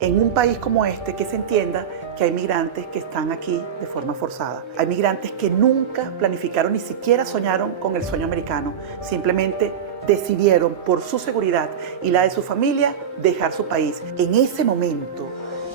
En un país como este, que se entienda que hay migrantes que están aquí de forma forzada. Hay migrantes que nunca planificaron, ni siquiera soñaron con el sueño americano. Simplemente decidieron por su seguridad y la de su familia dejar su país. En ese momento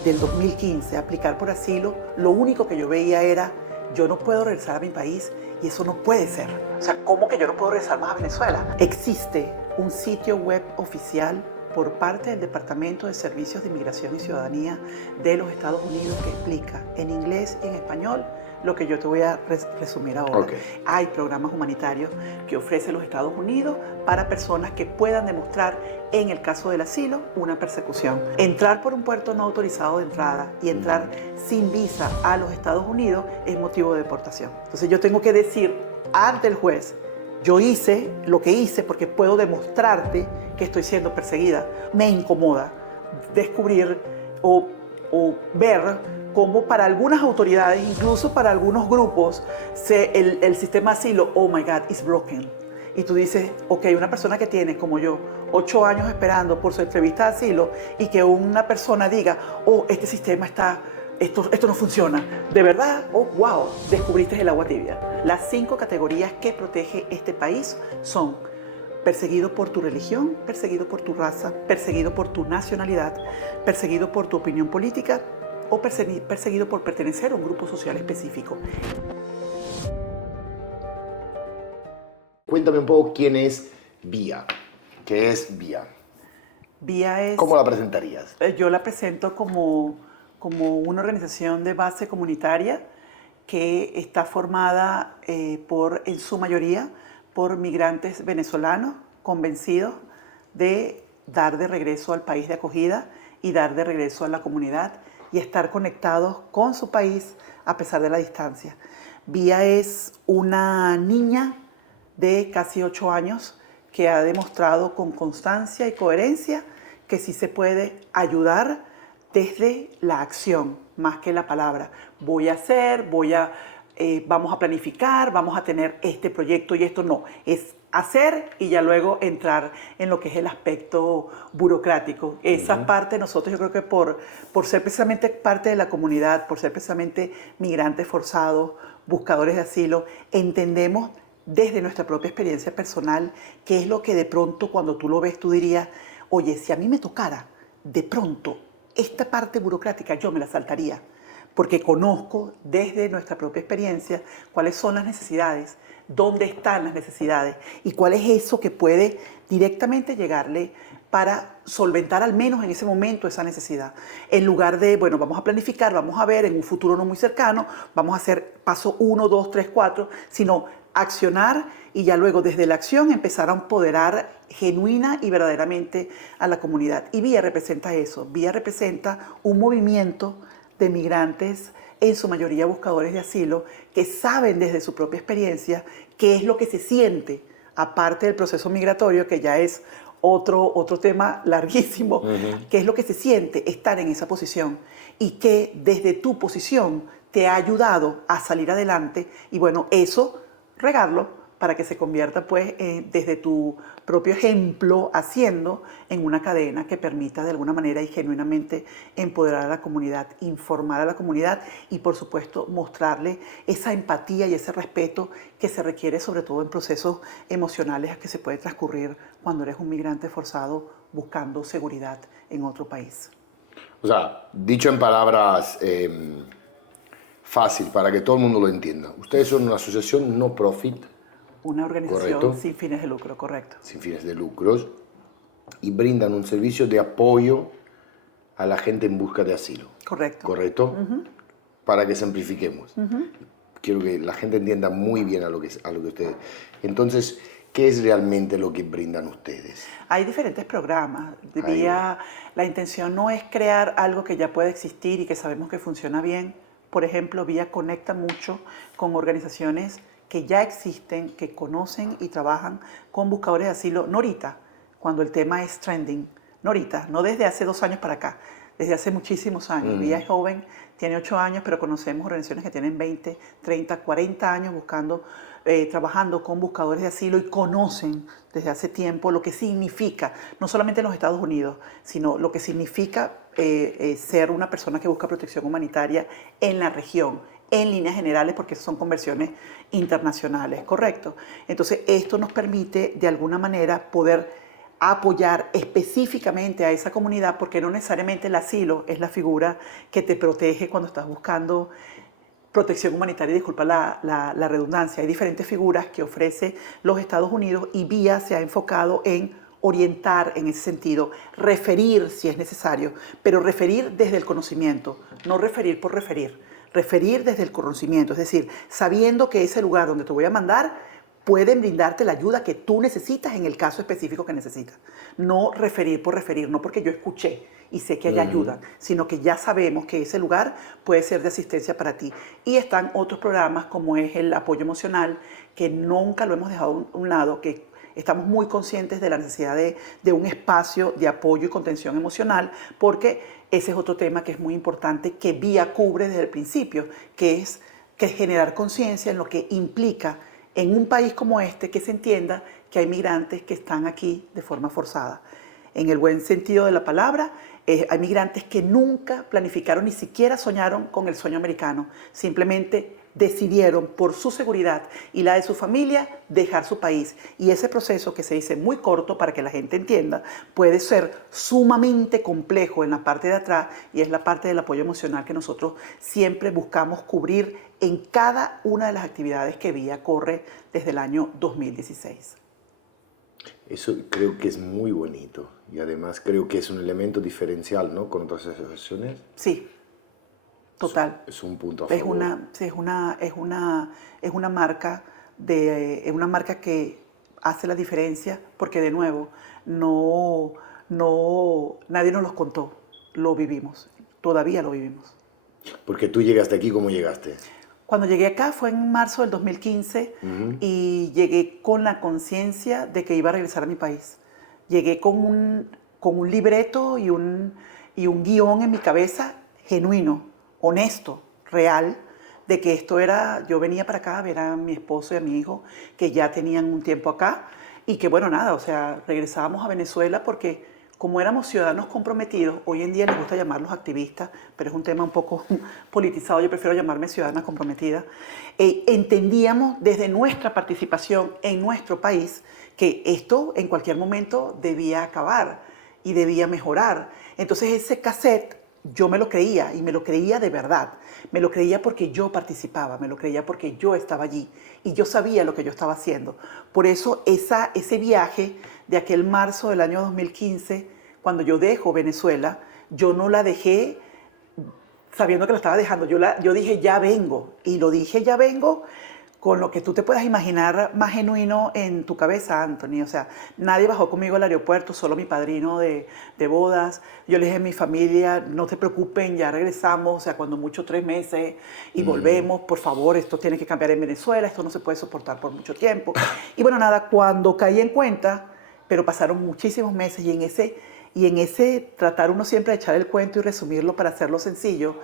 del 2015, aplicar por asilo, lo único que yo veía era, yo no puedo regresar a mi país y eso no puede ser. O sea, ¿cómo que yo no puedo regresar más a Venezuela? Existe un sitio web oficial por parte del Departamento de Servicios de Inmigración y Ciudadanía de los Estados Unidos que explica en inglés y en español lo que yo te voy a resumir ahora. Okay. Hay programas humanitarios que ofrecen los Estados Unidos para personas que puedan demostrar, en el caso del asilo, una persecución. Entrar por un puerto no autorizado de entrada y entrar sin visa a los Estados Unidos es motivo de deportación. Entonces yo tengo que decir ante el juez, yo hice lo que hice porque puedo demostrarte que estoy siendo perseguida. Me incomoda descubrir o ver cómo para algunas autoridades, incluso para algunos grupos, el sistema de asilo, oh my God, is broken. Y tú dices, ok, una persona que tiene, como yo, 8 años esperando por su entrevista de asilo y que una persona diga, oh, este sistema está... Esto no funciona. De verdad, oh, wow, descubriste el agua tibia. Las 5 categorías que protege este país son perseguido por tu religión, perseguido por tu raza, perseguido por tu nacionalidad, perseguido por tu opinión política o perseguido por pertenecer a un grupo social específico. Cuéntame un poco quién es VIA. ¿Qué es VIA? VIA es... ¿Cómo la presentarías? Yo la presento como una organización de base comunitaria que está formada en su mayoría por migrantes venezolanos convencidos de dar de regreso al país de acogida y dar de regreso a la comunidad y estar conectados con su país a pesar de la distancia. Vía es una niña de casi 8 años que ha demostrado con constancia y coherencia que sí se puede ayudar desde la acción, más que la palabra. Voy a hacer, vamos a planificar, vamos a tener este proyecto y esto no. Es hacer y ya luego entrar en lo que es el aspecto burocrático. Esa parte nosotros, yo creo que por ser precisamente parte de la comunidad, por ser precisamente migrantes forzados, buscadores de asilo, entendemos desde nuestra propia experiencia personal qué es lo que de pronto cuando tú lo ves tú dirías, oye, si a mí me tocara de pronto esta parte burocrática yo me la saltaría, porque conozco desde nuestra propia experiencia cuáles son las necesidades, dónde están las necesidades y cuál es eso que puede directamente llegarle para solventar al menos en ese momento esa necesidad. En lugar de, bueno, vamos a planificar, vamos a ver en un futuro no muy cercano, vamos a hacer paso 1, 2, 3, 4, sino accionar y ya luego desde la acción empezar a empoderar genuina y verdaderamente a la comunidad. Y VIA representa eso. VIA representa un movimiento de migrantes, en su mayoría buscadores de asilo, que saben desde su propia experiencia qué es lo que se siente, aparte del proceso migratorio, que ya es otro tema larguísimo, qué es lo que se siente estar en esa posición y que desde tu posición te ha ayudado a salir adelante y bueno, eso regarlo para que se convierta pues desde tu propio ejemplo haciendo en una cadena que permita de alguna manera y genuinamente empoderar a la comunidad, informar a la comunidad y por supuesto mostrarle esa empatía y ese respeto que se requiere sobre todo en procesos emocionales que se puede transcurrir cuando eres un migrante forzado buscando seguridad en otro país. O sea, dicho en palabras fácil para que todo el mundo lo entienda, ustedes son una asociación no profit. Una organización Correcto. sin fines de lucro, correcto. Sin fines de lucros, y brindan un servicio de apoyo a la gente en busca de asilo. Correcto. ¿Correcto? Para que simplifiquemos. Quiero que la gente entienda muy bien a lo que ustedes... Entonces, ¿qué es realmente lo que brindan ustedes? Hay diferentes programas. La intención no es crear algo que ya puede existir y que sabemos que funciona bien. Por ejemplo, VIA conecta mucho con organizaciones que ya existen, que conocen y trabajan con buscadores de asilo, no ahorita, cuando el tema es trending, no ahorita, no desde hace 2 años para acá, desde hace muchísimos años. VIA es joven, tiene 8 años, pero conocemos organizaciones que tienen 20, 30, 40 años trabajando con buscadores de asilo y conocen desde hace tiempo lo que significa, no solamente en los Estados Unidos, sino lo que significa ser una persona que busca protección humanitaria en la región, en líneas generales, porque son conversiones internacionales, ¿correcto? Entonces, esto nos permite, de alguna manera, poder apoyar específicamente a esa comunidad, porque no necesariamente el asilo es la figura que te protege cuando estás buscando protección humanitaria, disculpa la redundancia. Hay diferentes figuras que ofrece los Estados Unidos y VIA se ha enfocado en orientar en ese sentido, referir si es necesario, pero referir desde el conocimiento, no referir por referir desde el conocimiento, es decir, sabiendo que ese lugar donde te voy a mandar pueden brindarte la ayuda que tú necesitas en el caso específico que necesitas. No referir por referir, no porque yo escuché y sé que hay ayuda, sino que ya sabemos que ese lugar puede ser de asistencia para ti. Y están otros programas como es el apoyo emocional, que nunca lo hemos dejado a un lado, que estamos muy conscientes de la necesidad de un espacio de apoyo y contención emocional, porque ese es otro tema que es muy importante, que VIA cubre desde el principio, que es generar conciencia en lo que implica en un país como este que se entienda que hay migrantes que están aquí de forma forzada. En el buen sentido de la palabra, hay migrantes que nunca planificaron ni siquiera soñaron con el sueño americano. Simplemente decidieron por su seguridad y la de su familia dejar su país. Y ese proceso, que se dice muy corto para que la gente entienda, puede ser sumamente complejo en la parte de atrás, y es la parte del apoyo emocional que nosotros siempre buscamos cubrir en cada una de las actividades que VIA corre desde el año 2016. Eso creo que es muy bonito y además creo que es un elemento diferencial, ¿no? Con otras asociaciones. Sí, total. Es un punto a favor. Es una marca es una marca que hace la diferencia, porque de nuevo nadie nos los contó, lo vivimos, todavía lo vivimos. Porque tú llegaste aquí, ¿cómo llegaste? Cuando llegué acá fue en marzo del 2015 y llegué con la conciencia de que iba a regresar a mi país. Llegué con un libreto y un guión en mi cabeza genuino, honesto, real, de que esto era, yo venía para acá a ver a mi esposo y a mi hijo que ya tenían un tiempo acá y que bueno, nada, o sea, regresábamos a Venezuela porque como éramos ciudadanos comprometidos, hoy en día les gusta llamarlos activistas, pero es un tema un poco politizado, yo prefiero llamarme ciudadana comprometida, entendíamos desde nuestra participación en nuestro país que esto en cualquier momento debía acabar y debía mejorar. Entonces ese cassette yo me lo creía y me lo creía de verdad. Me lo creía porque yo participaba, me lo creía porque yo estaba allí y yo sabía lo que yo estaba haciendo. Por eso ese viaje de aquel marzo del año 2015, cuando yo dejo Venezuela, yo no la dejé sabiendo que la estaba dejando. Yo dije, ya vengo. Y lo dije, ya vengo, con lo que tú te puedas imaginar más genuino en tu cabeza, Anthony. O sea, nadie bajó conmigo al aeropuerto, solo mi padrino de bodas. Yo le dije a mi familia, no se preocupen, ya regresamos, o sea, cuando mucho 3 meses y volvemos, por favor, esto tiene que cambiar en Venezuela, esto no se puede soportar por mucho tiempo. Y bueno, nada, cuando caí en cuenta, pero pasaron muchísimos meses y en ese tratar uno siempre de echar el cuento y resumirlo para hacerlo sencillo,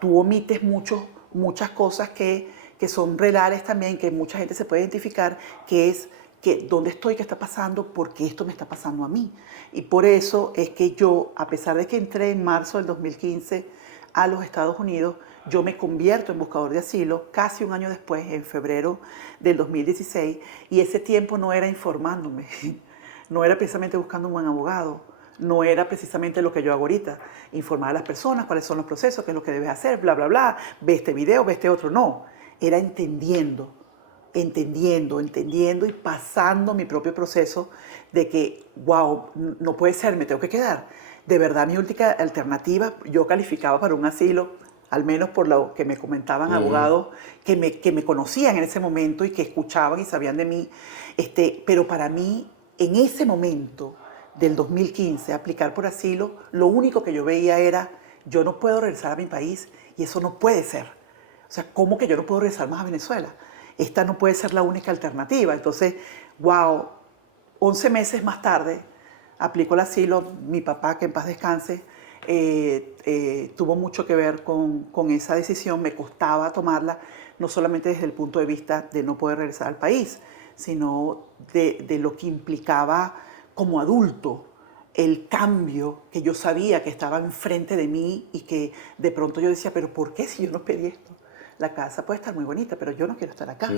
tú omites muchas cosas que son reales también, que mucha gente se puede identificar, que es que dónde estoy, qué está pasando, por qué esto me está pasando a mí. Y por eso es que yo, a pesar de que entré en marzo del 2015 a los Estados Unidos, yo me convierto en buscador de asilo casi un año después, en febrero del 2016, y ese tiempo no era informándome, no era precisamente buscando un buen abogado, no era precisamente lo que yo hago ahorita, informar a las personas cuáles son los procesos, qué es lo que debes hacer, bla, bla, bla, ve este video, ve este otro, no. Era entendiendo y pasando mi propio proceso de que, wow, no puede ser, me tengo que quedar. De verdad, mi única alternativa, yo calificaba para un asilo, al menos por lo que me comentaban abogados que me conocían en ese momento y que escuchaban y sabían de mí. Pero para mí, en ese momento del 2015, aplicar por asilo, lo único que yo veía era, yo no puedo regresar a mi país y eso no puede ser. O sea, ¿cómo que yo no puedo regresar más a Venezuela? Esta no puede ser la única alternativa. Entonces, wow, 11 meses más tarde, aplico el asilo. Mi papá, que en paz descanse, tuvo mucho que ver con esa decisión. Me costaba tomarla, no solamente desde el punto de vista de no poder regresar al país, sino de lo que implicaba como adulto el cambio que yo sabía que estaba enfrente de mí y que de pronto yo decía, pero ¿por qué si yo no pedí esto? La casa puede estar muy bonita, pero yo no quiero estar acá,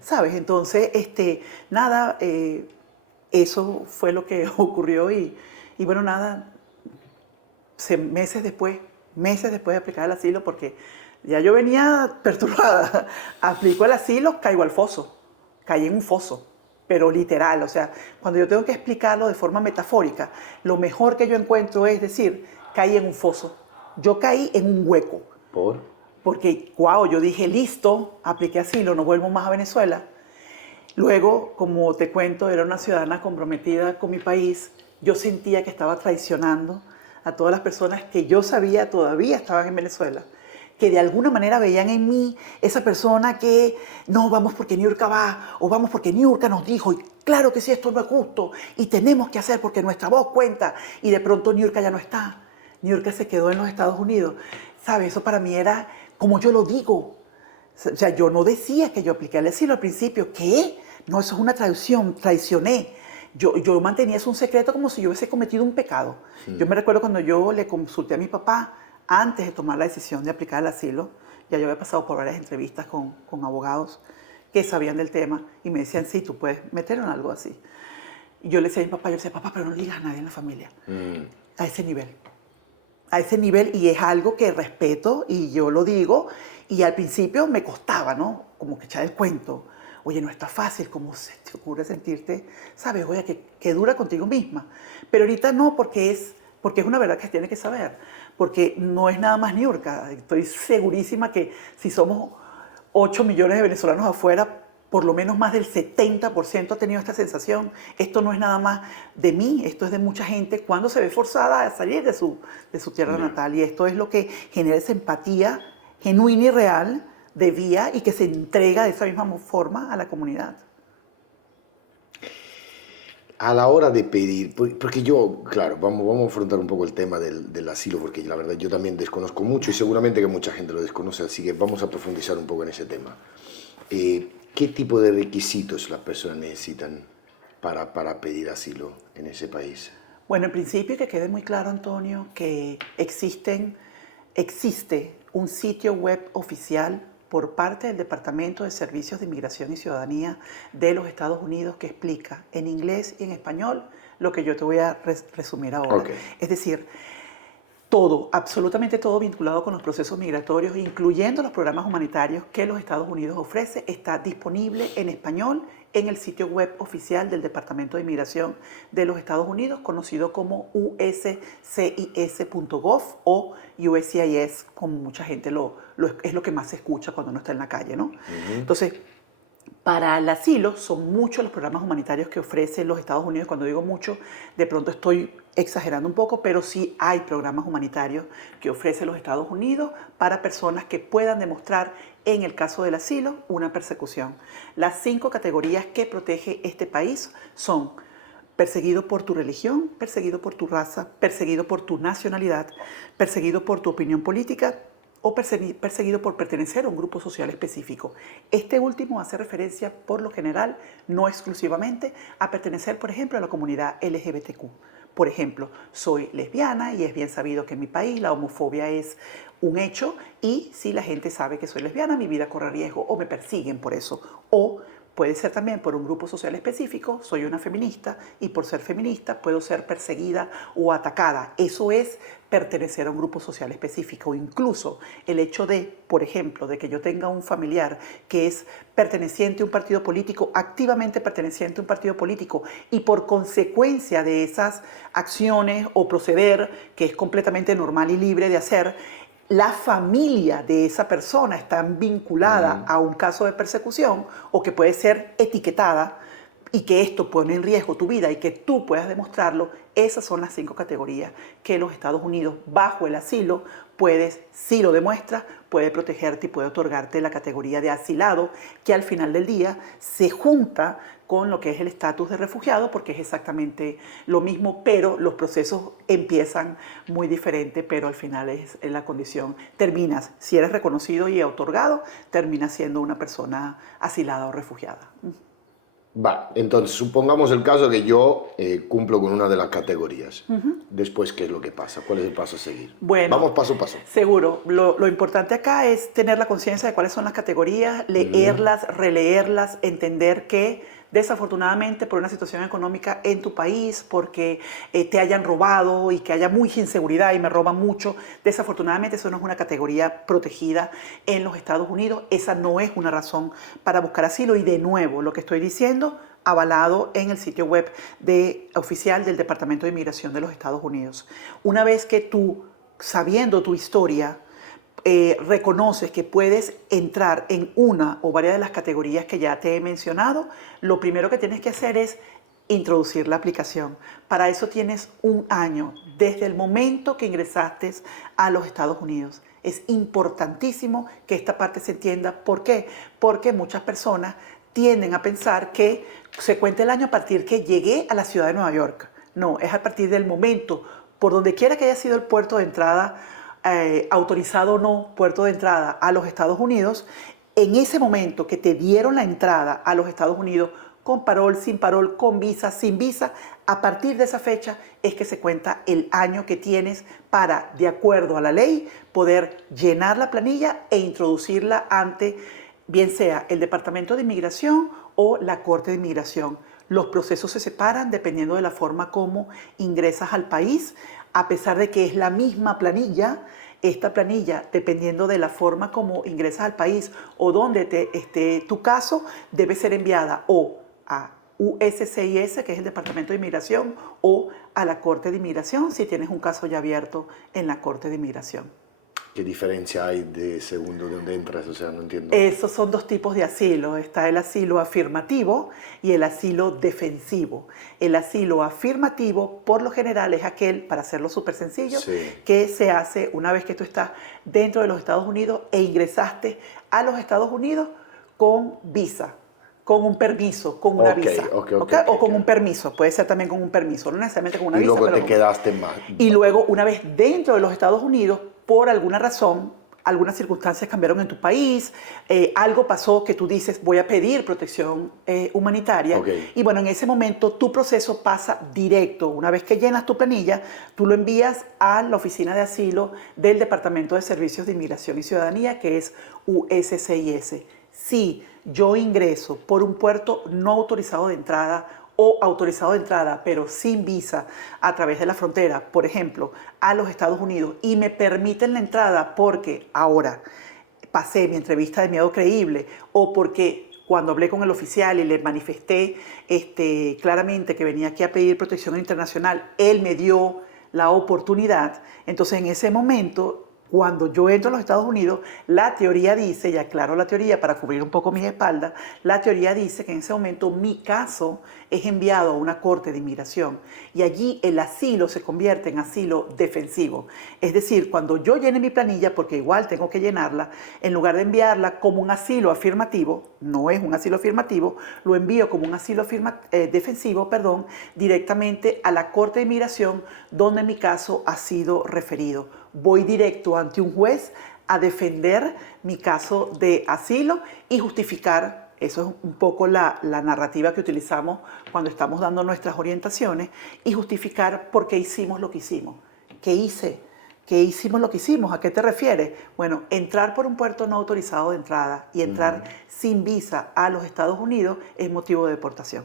¿sabes? Entonces, nada, eso fue lo que ocurrió y bueno, nada, meses después de aplicar el asilo, porque ya yo venía perturbada, aplico el asilo, caigo al foso, caí en un foso, pero literal, o sea, cuando yo tengo que explicarlo de forma metafórica, lo mejor que yo encuentro es decir, caí en un foso, yo caí en un hueco. ¿Por? Porque, wow, yo dije, listo, apliqué asilo, no vuelvo más a Venezuela. Luego, como te cuento, era una ciudadana comprometida con mi país. Yo sentía que estaba traicionando a todas las personas que yo sabía todavía estaban en Venezuela, que de alguna manera veían en mí esa persona que no, vamos porque Niurka va, o vamos porque Niurka nos dijo, y claro que sí, esto no es justo, y tenemos que hacer porque nuestra voz cuenta, y de pronto Niurka ya no está. Niurka se quedó en los Estados Unidos. ¿Sabes? Eso para mí era como yo lo digo. O sea, yo no decía que yo apliqué el asilo al principio. ¿Qué? No, eso es una traición, traicioné. Yo mantenía eso un secreto como si yo hubiese cometido un pecado. Sí. Yo me recuerdo cuando yo le consulté a mi papá antes de tomar la decisión de aplicar el asilo, ya yo había pasado por varias entrevistas con abogados que sabían del tema y me decían, sí, tú puedes meter en algo así. Y yo le decía a mi papá, yo le decía, papá, pero no le digas a nadie en la familia. A ese nivel. A ese nivel, y es algo que respeto y yo lo digo, y al principio me costaba, ¿no? Como que echar el cuento. Oye, no está fácil, ¿cómo se te ocurre sentirte, sabes, oye, que dura contigo misma? Pero ahorita no, porque es una verdad que tiene que saber, porque no es nada más Niurka. Estoy segurísima que si somos 8 millones de venezolanos afuera, por lo menos más del 70% ha tenido esta sensación. Esto no es nada más de mí, esto es de mucha gente cuando se ve forzada a salir de su tierra natal. Y esto es lo que genera esa empatía genuina y real de vía y que se entrega de esa misma forma a la comunidad. A la hora de pedir, porque yo, claro, vamos a afrontar un poco el tema del asilo, porque la verdad yo también desconozco mucho y seguramente que mucha gente lo desconoce, así que vamos a profundizar un poco en ese tema. ¿Qué tipo de requisitos las personas necesitan para pedir asilo en ese país? Bueno, en principio que quede muy claro, Antonio, que existe un sitio web oficial por parte del Departamento de Servicios de Inmigración y Ciudadanía de los Estados Unidos que explica en inglés y en español lo que yo te voy a resumir ahora. Okay. Es decir, todo, absolutamente todo vinculado con los procesos migratorios, incluyendo los programas humanitarios que los Estados Unidos ofrece, está disponible en español en el sitio web oficial del Departamento de Inmigración de los Estados Unidos, conocido como uscis.gov o USCIS, como mucha gente es lo que más se escucha cuando uno está en la calle, ¿no? Entonces, para el asilo son muchos los programas humanitarios que ofrecen los Estados Unidos. Cuando digo mucho, de pronto estoy exagerando un poco, pero sí hay programas humanitarios que ofrecen los Estados Unidos para personas que puedan demostrar, en el caso del asilo, una persecución. Las 5 categorías que protege este país son perseguido por tu religión, perseguido por tu raza, perseguido por tu nacionalidad, perseguido por tu opinión política, o perseguido por pertenecer a un grupo social específico. Este último hace referencia, por lo general, no exclusivamente, a pertenecer, por ejemplo, a la comunidad LGBTQ. Por ejemplo, soy lesbiana y es bien sabido que en mi país la homofobia es un hecho y si la gente sabe que soy lesbiana, mi vida corre riesgo o me persiguen por eso. O puede ser también por un grupo social específico, soy una feminista y por ser feminista puedo ser perseguida o atacada. Eso es pertenecer a un grupo social específico. Incluso el hecho de, por ejemplo, de que yo tenga un familiar que es perteneciente a un partido político, activamente perteneciente a un partido político y por consecuencia de esas acciones o proceder que es completamente normal y libre de hacer, la familia de esa persona está vinculada a un caso de persecución o que puede ser etiquetada y que esto pone en riesgo tu vida y que tú puedas demostrarlo, esas son las 5 categorías que los Estados Unidos, bajo el asilo, puedes, si lo demuestras, puede protegerte y puede otorgarte la categoría de asilado, que al final del día se junta con lo que es el estatus de refugiado, porque es exactamente lo mismo, pero los procesos empiezan muy diferente, pero al final es la condición. Terminas, si eres reconocido y otorgado, terminas siendo una persona asilada o refugiada. Va, entonces supongamos el caso que yo cumplo con una de las categorías. Después, ¿qué es lo que pasa? ¿Cuál es el paso a seguir? Bueno, Vamos paso a paso. seguro. Lo importante acá es tener la conciencia de cuáles son las categorías, leerlas, releerlas, entender que desafortunadamente por una situación económica en tu país, porque te hayan robado y que haya mucha inseguridad y me roban mucho, desafortunadamente eso no es una categoría protegida en los Estados Unidos. Esa no es una razón para buscar asilo y de nuevo lo que estoy diciendo avalado en el sitio web oficial del Departamento de Inmigración de los Estados Unidos. Una vez que tú, sabiendo tu historia, reconoces que puedes entrar en una o varias de las categorías que ya te he mencionado, lo primero que tienes que hacer es introducir la aplicación. Para eso tienes un año desde el momento que ingresaste a los Estados Unidos. Es importantísimo que esta parte se entienda. ¿Por qué? Porque muchas personas tienden a pensar que se cuenta el año a partir que llegué a la ciudad de Nueva York. No, es a partir del momento, por donde quiera que haya sido el puerto de entrada, autorizado o no, puerto de entrada a los Estados Unidos, en ese momento que te dieron la entrada a los Estados Unidos, con parol, sin parol, con visa, sin visa, a partir de esa fecha es que se cuenta el año que tienes para, de acuerdo a la ley, poder llenar la planilla e introducirla ante, bien sea el Departamento de Inmigración o la Corte de Inmigración. Los procesos se separan dependiendo de la forma como ingresas al país, a pesar de que es la misma planilla. Esta planilla, dependiendo de la forma como ingresas al país o donde esté tu caso, debe ser enviada o a USCIS, que es el Departamento de Inmigración, o a la Corte de Inmigración, si tienes un caso ya abierto en la Corte de Inmigración. ¿Qué diferencia hay de segundo de donde entras? O sea, no entiendo. Esos son dos tipos de asilo. Está el asilo afirmativo y el asilo defensivo. El asilo afirmativo, por lo general, es aquel, para hacerlo súper sencillo, que se hace una vez que tú estás dentro de los Estados Unidos e ingresaste a los Estados Unidos con visa, con un permiso, con una visa. O con un permiso, puede ser también con un permiso, no necesariamente con una visa. Y luego te quedaste más. Y luego, una vez dentro de los Estados Unidos, por alguna razón, algunas circunstancias cambiaron en tu país, algo pasó que tú dices, voy a pedir protección humanitaria. Y bueno, en ese momento tu proceso pasa directo. Una vez que llenas tu planilla, tú lo envías a la Oficina de Asilo del Departamento de Servicios de Inmigración y Ciudadanía, que es USCIS. Si yo ingreso por un puerto no autorizado de entrada o autorizado de entrada, pero sin visa, a través de la frontera, por ejemplo, a los Estados Unidos, y me permiten la entrada porque ahora pasé mi entrevista de miedo creíble, o porque cuando hablé con el oficial y le manifesté claramente que venía aquí a pedir protección internacional, él me dio la oportunidad. Entonces, en ese momento, cuando yo entro a los Estados Unidos, la teoría dice, y aclaro la teoría para cubrir un poco mis espaldas, la teoría dice que en ese momento mi caso es enviado a una corte de inmigración y allí el asilo se convierte en asilo defensivo. Es decir, cuando yo llene mi planilla, porque igual tengo que llenarla, en lugar de enviarla como un asilo afirmativo, no es un asilo afirmativo, lo envío como un asilo defensivo, directamente a la corte de inmigración donde mi caso ha sido referido. Voy directo ante un juez a defender mi caso de asilo y justificar, eso es un poco la narrativa que utilizamos cuando estamos dando nuestras orientaciones, y justificar por qué hicimos lo que hicimos. ¿Qué hice? ¿Qué hicimos lo que hicimos? ¿A qué te refieres? Bueno, entrar por un puerto no autorizado de entrada y entrar sin visa a los Estados Unidos es motivo de deportación.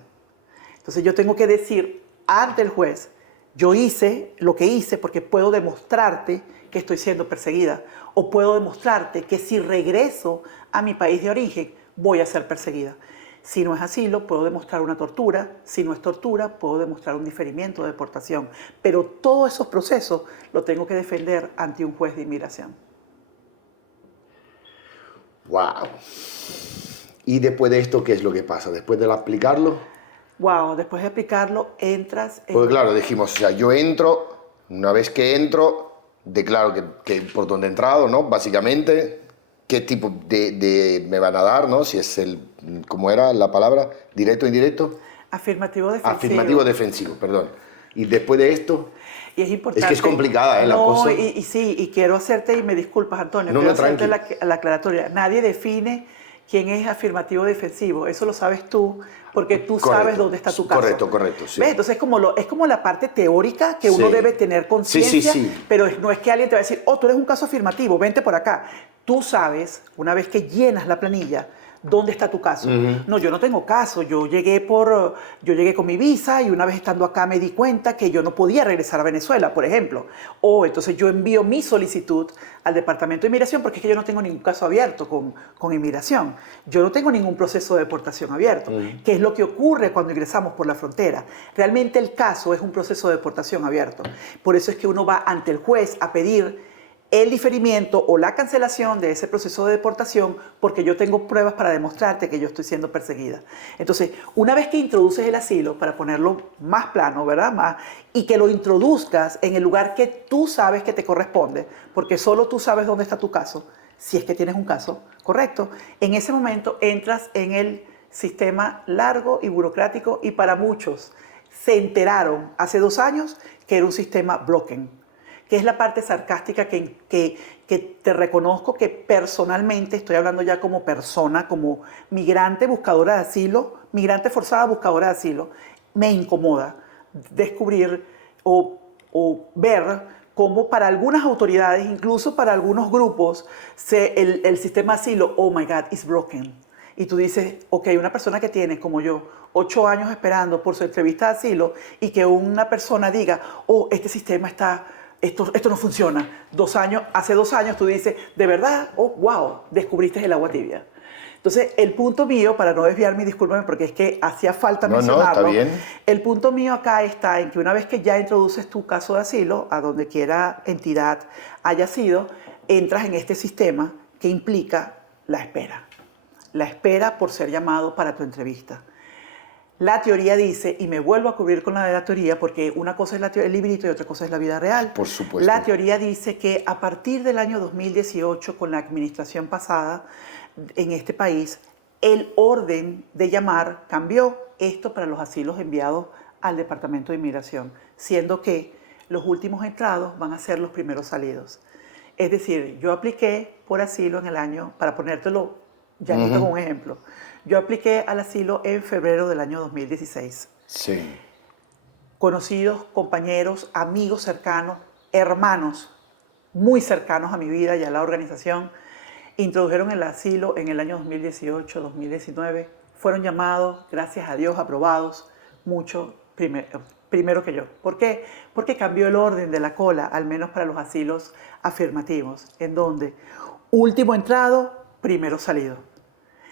Entonces yo tengo que decir ante el juez, yo hice lo que hice porque puedo demostrarte que estoy siendo perseguida, o puedo demostrarte que si regreso a mi país de origen voy a ser perseguida. Si no es asilo, puedo demostrar una tortura. Si no es tortura, puedo demostrar un diferimiento de deportación. Pero todos esos procesos los tengo que defender ante un juez de inmigración. ¡Wow! ¿Y después de esto qué es lo que pasa? ¿Después de aplicarlo? Wow, después de aplicarlo, entras en... Pues claro, dijimos, o sea, yo entro, una vez que entro, declaro que por donde he entrado, ¿no? Básicamente, qué tipo de me van a dar, ¿no? Si es ¿cómo era la palabra? ¿Directo o indirecto? Afirmativo defensivo. Afirmativo defensivo, perdón. Y después de esto... Y es importante... Es que es complicada, la cosa. Y sí, y quiero hacerte, y me disculpas, Antonio, no, quiero no, hacerte la aclaratoria. Nadie define quién es afirmativo defensivo. Eso lo sabes tú, porque tú Correcto. sabes dónde está tu caso. Correcto, sí. ¿Ves? Entonces es como la parte teórica que uno Sí. debe tener conciencia, Sí. pero no es que alguien te va a decir, oh, tú eres un caso afirmativo, vente por acá. Tú sabes, una vez que llenas la planilla, ¿dónde está tu caso? No, yo no tengo caso. Yo llegué con mi visa y una vez estando acá me di cuenta que yo no podía regresar a Venezuela, por ejemplo. O entonces yo envío mi solicitud al Departamento de Inmigración porque es que yo no tengo ningún caso abierto con inmigración. Yo no tengo ningún proceso de deportación abierto, que es lo que ocurre cuando ingresamos por la frontera. Realmente el caso es un proceso de deportación abierto. Por eso es que uno va ante el juez a pedir el diferimiento o la cancelación de ese proceso de deportación porque yo tengo pruebas para demostrarte que yo estoy siendo perseguida. Entonces, una vez que introduces el asilo, para ponerlo más plano, ¿verdad? Y que lo introduzcas en el lugar que tú sabes que te corresponde, porque solo tú sabes dónde está tu caso, si es que tienes un caso, ¿correcto? En ese momento entras en el sistema largo y burocrático y para muchos se enteraron hace 2 años que era un sistema broken, que es la parte sarcástica que te reconozco que personalmente, estoy hablando ya como persona, como migrante buscadora de asilo, migrante forzada buscadora de asilo, me incomoda descubrir o ver cómo para algunas autoridades, incluso para algunos grupos, el sistema de asilo, oh my God, is broken. Y tú dices, ok, una persona que tiene, como yo, 8 años esperando por su entrevista de asilo y que una persona diga, oh, este sistema está... Esto no funciona. Hace 2 años tú dices, de verdad, oh, wow, descubriste el agua tibia. Entonces, el punto mío, para no desviarme, discúlpame, porque es que hacía falta mencionarlo. No, está bien. El punto mío acá está en que una vez que ya introduces tu caso de asilo, a donde quiera entidad haya sido, entras en este sistema que implica la espera. La espera por ser llamado para tu entrevista. La teoría dice, y me vuelvo a cubrir con la de la teoría, porque una cosa es el librito y otra cosa es la vida real. Por supuesto. La teoría dice que a partir del año 2018, con la administración pasada en este país, el orden de llamar cambió. Esto para los asilos enviados al Departamento de Inmigración, siendo que los últimos entrados van a ser los primeros salidos. Es decir, yo apliqué por asilo en el año, para ponértelo ya como un ejemplo, yo apliqué al asilo en febrero del año 2016. Sí. Conocidos, compañeros, amigos cercanos, hermanos muy cercanos a mi vida y a la organización, introdujeron el asilo en el año 2018, 2019. Fueron llamados, gracias a Dios, aprobados, mucho primero que yo. ¿Por qué? Porque cambió el orden de la cola, al menos para los asilos afirmativos, en donde último entrado, primero salido.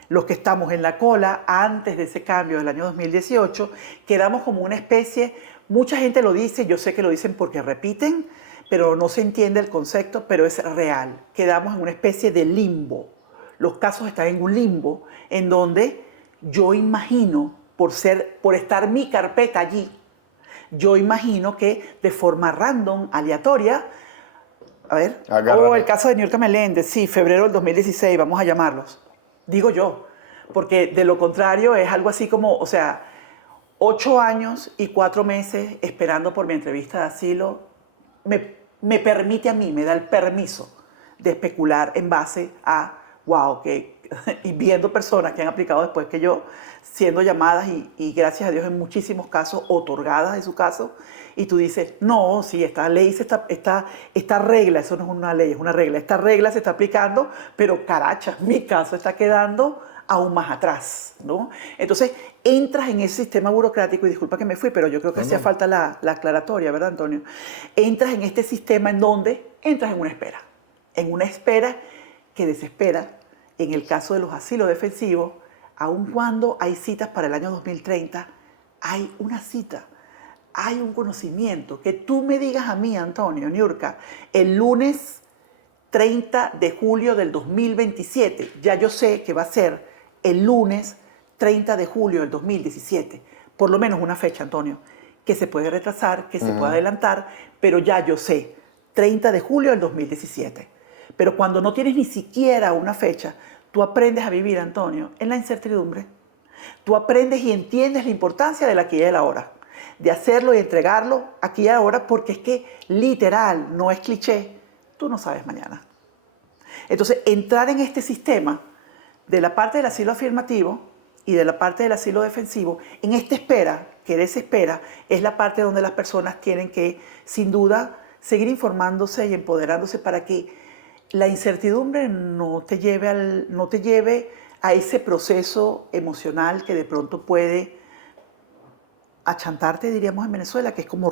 Los que estamos en la cola antes de ese cambio del año 2018, quedamos como una especie, mucha gente lo dice, yo sé que lo dicen porque repiten, pero no se entiende el concepto, pero es real. Quedamos en una especie de limbo. Los casos están en un limbo en donde yo imagino, por estar mi carpeta allí, yo imagino que de forma random, aleatoria, a ver, el caso de Niurka Meléndez, sí, febrero del 2016, vamos a llamarlos. Digo yo, porque de lo contrario es algo así como, 8 años y 4 meses esperando por mi entrevista de asilo me permite a mí, me da el permiso de especular en base a, wow, y viendo personas que han aplicado después que yo, siendo llamadas y gracias a Dios en muchísimos casos otorgadas en su caso, y tú dices, no, sí, esta ley, esta regla, eso no es una ley, es una regla, esta regla se está aplicando, pero caracha, mi caso está quedando aún más atrás, ¿no? Entonces, entras en ese sistema burocrático, y disculpa que me fui, pero yo creo que hacía falta la aclaratoria, ¿verdad, Antonio? Entras en este sistema en donde entras en una espera que desespera. En el caso de los asilos defensivos, aun cuando hay citas para el año 2030, hay una cita, hay un conocimiento. Que tú me digas a mí, Antonio, Niurka, el lunes 30 de julio del 2027, ya yo sé que va a ser el lunes 30 de julio del 2017, por lo menos una fecha, Antonio, que se puede retrasar, que se puede adelantar, pero ya yo sé, 30 de julio del 2017. Pero cuando no tienes ni siquiera una fecha, tú aprendes a vivir, Antonio, en la incertidumbre. Tú aprendes y entiendes la importancia del aquí y el ahora, de hacerlo y entregarlo aquí y ahora, porque es que literal, no es cliché, tú no sabes mañana. Entonces, entrar en este sistema de la parte del asilo afirmativo y de la parte del asilo defensivo, en esta espera, que desespera, es la parte donde las personas tienen que, sin duda, seguir informándose y empoderándose para que la incertidumbre no te lleve a ese proceso emocional que de pronto puede achantarte, diríamos en Venezuela, que es como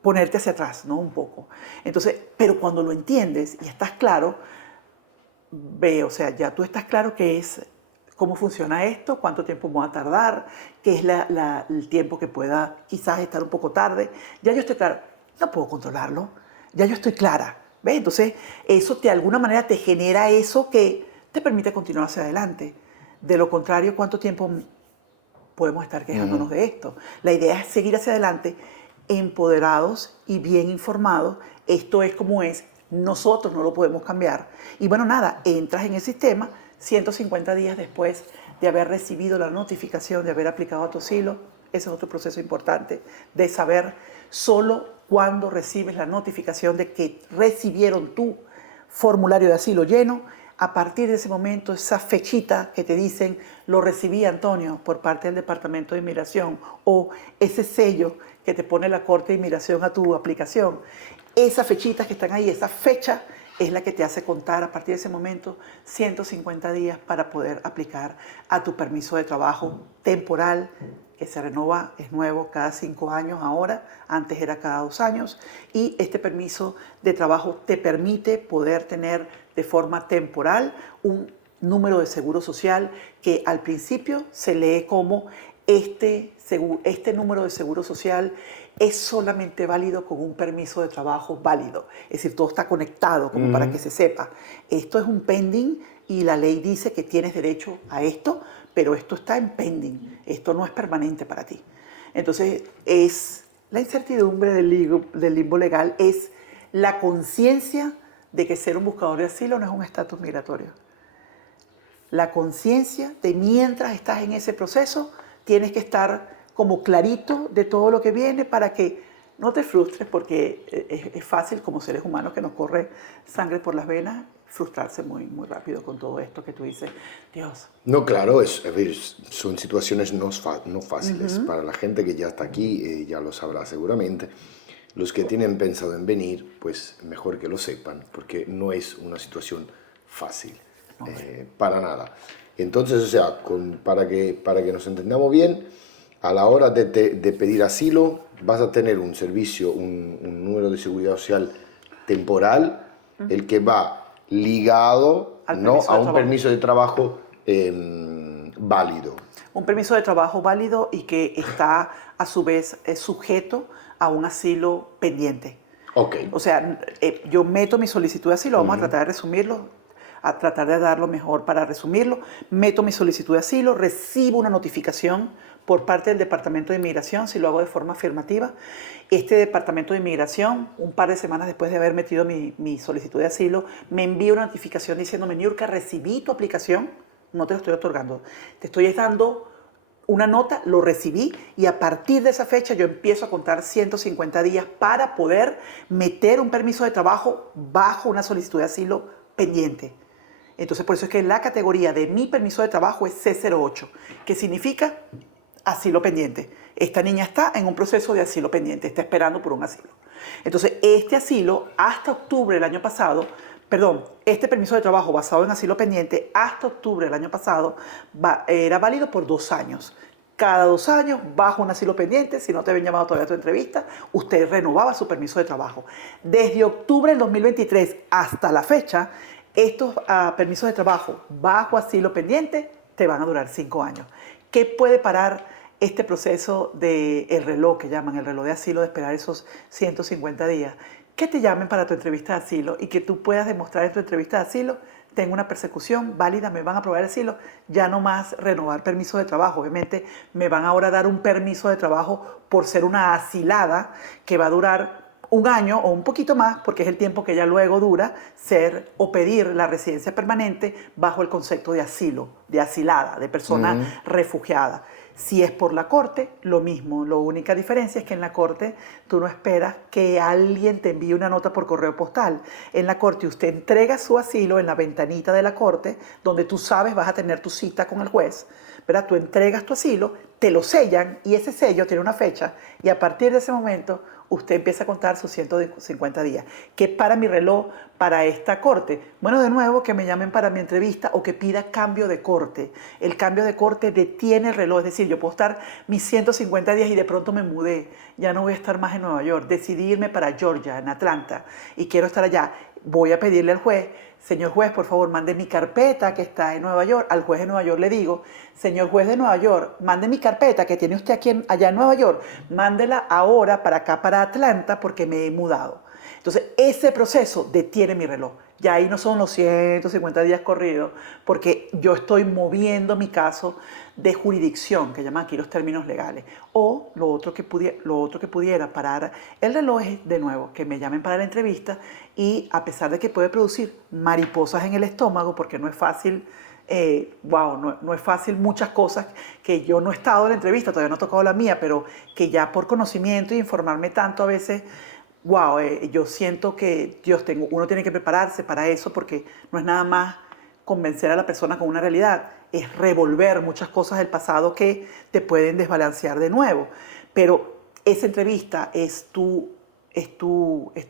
ponerte hacia atrás, ¿no? Un poco. Entonces, pero cuando lo entiendes y estás claro, o sea, ya tú estás claro qué es, cómo funciona esto, cuánto tiempo va a tardar, qué es el tiempo que pueda quizás estar un poco tarde. Ya yo estoy claro, no puedo controlarlo, ya yo estoy clara. ¿Ves? Entonces, eso de alguna manera te genera eso que te permite continuar hacia adelante. De lo contrario, ¿cuánto tiempo podemos estar quejándonos de esto? La idea es seguir hacia adelante empoderados y bien informados. Esto es como es, nosotros no lo podemos cambiar. Y bueno, nada, entras en el sistema 150 días después de haber recibido la notificación de haber aplicado a tu asilo. Ese es otro proceso importante, de saber solo cuando recibes la notificación de que recibieron tu formulario de asilo lleno. A partir de ese momento, esa fechita que te dicen, lo recibí, Antonio, por parte del Departamento de Inmigración, o ese sello que te pone la Corte de Inmigración a tu aplicación, esas fechitas que están ahí, esa fecha es la que te hace contar a partir de ese momento 150 días para poder aplicar a tu permiso de trabajo temporal, que se renova, es nuevo cada 5 años ahora, antes era cada 2 años, y este permiso de trabajo te permite poder tener de forma temporal un número de seguro social que al principio se lee como este número de seguro social es solamente válido con un permiso de trabajo válido. Es decir, todo está conectado como para que se sepa. Esto es un pending y la ley dice que tienes derecho a esto, pero esto está en pending. Esto no es permanente para ti. Entonces, es la incertidumbre del limbo legal, es la conciencia de que ser un buscador de asilo no es un estatus migratorio. La conciencia de mientras estás en ese proceso, tienes que estar como clarito de todo lo que viene para que no te frustres, porque es fácil como seres humanos que nos corre sangre por las venas, frustrarse muy, muy rápido con todo esto que tú dices, Dios. No, claro, a ver, son situaciones no fáciles. Para la gente que ya está aquí, ya lo sabrá seguramente. Los que tienen pensado en venir, pues mejor que lo sepan, porque no es una situación fácil, para nada. Entonces, o sea, para que nos entendamos bien, a la hora de pedir asilo, vas a tener un servicio, un número de seguridad social temporal, el que va ligado, ¿no?, a un permiso de trabajo válido. Un permiso de trabajo válido y que está a su vez sujeto a un asilo pendiente. Okay. O sea, yo meto mi solicitud de asilo, vamos a tratar de resumirlo, a tratar de dar lo mejor para resumirlo. Meto mi solicitud de asilo, recibo una notificación por parte del Departamento de Inmigración, si lo hago de forma afirmativa. Este Departamento de Inmigración, un par de semanas después de haber metido mi solicitud de asilo, me envía una notificación diciéndome, Niurka, recibí tu aplicación, no te lo estoy otorgando, te estoy dando una nota, lo recibí y a partir de esa fecha yo empiezo a contar 150 días para poder meter un permiso de trabajo bajo una solicitud de asilo pendiente. Entonces, por eso es que la categoría de mi permiso de trabajo es C08, que significa asilo pendiente. Esta niña está en un proceso de asilo pendiente, está esperando por un asilo. Entonces, este asilo, hasta octubre del año pasado, este permiso de trabajo basado en asilo pendiente, hasta octubre del año pasado, era válido por 2 años. Cada 2 años, bajo un asilo pendiente, si no te habían llamado todavía a tu entrevista, usted renovaba su permiso de trabajo. Desde octubre del 2023 hasta la fecha, estos permisos de trabajo bajo asilo pendiente te van a durar 5 años. ¿Qué puede parar este proceso del reloj, que llaman el reloj de asilo, de esperar esos 150 días? Que te llamen para tu entrevista de asilo y que tú puedas demostrar en tu entrevista de asilo, tengo una persecución válida, me van a aprobar el asilo, ya no más renovar permiso de trabajo. Obviamente me van ahora a dar un permiso de trabajo por ser una asilada que va a durar 1 año o un poquito más, porque es el tiempo que ya luego dura ser o pedir la residencia permanente bajo el concepto de asilo, de asilada, de persona refugiada. Si es por la corte, lo mismo. La única diferencia es que en la corte tú no esperas que alguien te envíe una nota por correo postal. En la corte usted entrega su asilo en la ventanita de la corte, donde tú sabes vas a tener tu cita con el juez, ¿verdad? Tú entregas tu asilo, te lo sellan y ese sello tiene una fecha y a partir de ese momento usted empieza a contar sus 150 días. ¿Qué para mi reloj para esta corte? Bueno, de nuevo, que me llamen para mi entrevista o que pida cambio de corte. El cambio de corte detiene el reloj, es decir, yo puedo estar mis 150 días y de pronto me mudé, ya no voy a estar más en Nueva York, decidí irme para Georgia, en Atlanta, y quiero estar allá. Voy a pedirle al juez, señor juez, por favor, mande mi carpeta que está en Nueva York. Al juez de Nueva York le digo, señor juez de Nueva York, mande mi carpeta que tiene usted aquí allá en Nueva York, mándela ahora para acá, para Atlanta, porque me he mudado. Entonces, ese proceso detiene mi reloj. Ya ahí no son los 150 días corridos, porque yo estoy moviendo mi caso de jurisdicción, que llaman aquí los términos legales. O lo otro que pudiera parar el reloj es, de nuevo, que me llamen para la entrevista y a pesar de que puede producir mariposas en el estómago, porque no es fácil, no es fácil muchas cosas que yo no he estado en la entrevista, todavía no he tocado la mía, pero que ya por conocimiento y informarme tanto a veces, yo siento que uno tiene que prepararse para eso porque no es nada más convencer a la persona con una realidad, es revolver muchas cosas del pasado que te pueden desbalancear de nuevo. Pero esa entrevista va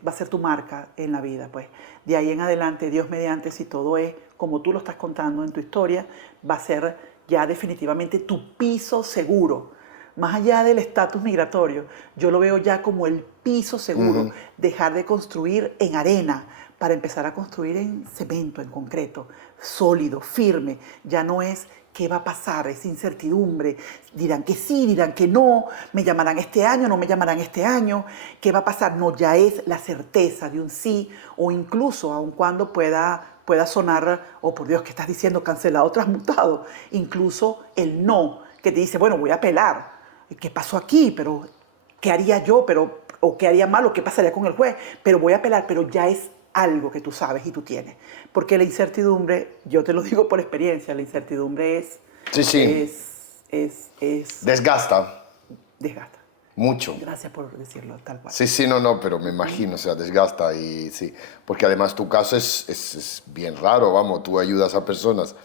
a ser tu marca en la vida, pues. De ahí en adelante, Dios mediante, si todo es como tú lo estás contando en tu historia, va a ser ya definitivamente tu piso seguro. Más allá del estatus migratorio, yo lo veo ya como el piso seguro, dejar de construir en arena para empezar a construir en cemento, en concreto, sólido, firme. Ya no es qué va a pasar, es incertidumbre. Dirán que sí, dirán que no, me llamarán este año, no me llamarán este año, qué va a pasar. No, ya es la certeza de un sí o incluso, aun cuando pueda sonar, oh por Dios, ¿qué estás diciendo? Cancelado, transmutado. Incluso el no, que te dice, bueno, voy a apelar. ¿Qué pasó aquí? Pero, ¿qué haría yo? ¿O qué haría mal? ¿O qué pasaría con el juez? Pero voy a apelar, pero ya es algo que tú sabes y tú tienes. Porque la incertidumbre, yo te lo digo por experiencia, la incertidumbre es... Sí, sí. Desgasta. Desgasta. Mucho. Gracias por decirlo tal cual. Sí, sí, no, pero me imagino, o sea, desgasta y sí. Porque además tu caso es bien raro, vamos, tú ayudas a personas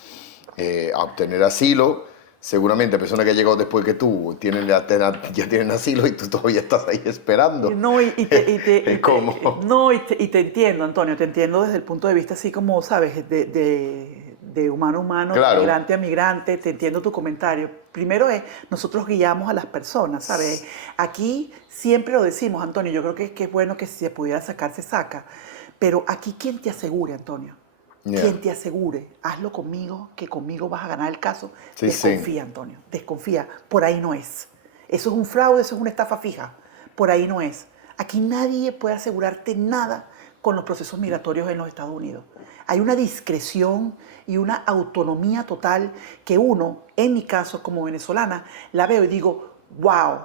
a obtener asilo. Seguramente personas que han llegado después que tú ya tienen asilo y tú todavía estás ahí esperando. No, ¿Cómo? Te entiendo, Antonio, te entiendo desde el punto de vista así como, sabes, de humano a humano, Claro. migrante a migrante, te entiendo tu comentario. Primero nosotros guiamos a las personas, ¿sabes? Aquí siempre lo decimos, Antonio, yo creo que es bueno que si se pudiera sacar, se saca. Pero aquí, ¿quién te asegure, Antonio? Yeah. Quien te asegure, hazlo conmigo, que conmigo vas a ganar el caso. Sí, desconfía, sí. Antonio, desconfía. Por ahí no es. Eso es un fraude, eso es una estafa fija. Por ahí no es. Aquí nadie puede asegurarte nada con los procesos migratorios en los Estados Unidos. Hay una discreción y una autonomía total que uno, en mi caso como venezolana, la veo y digo, wow,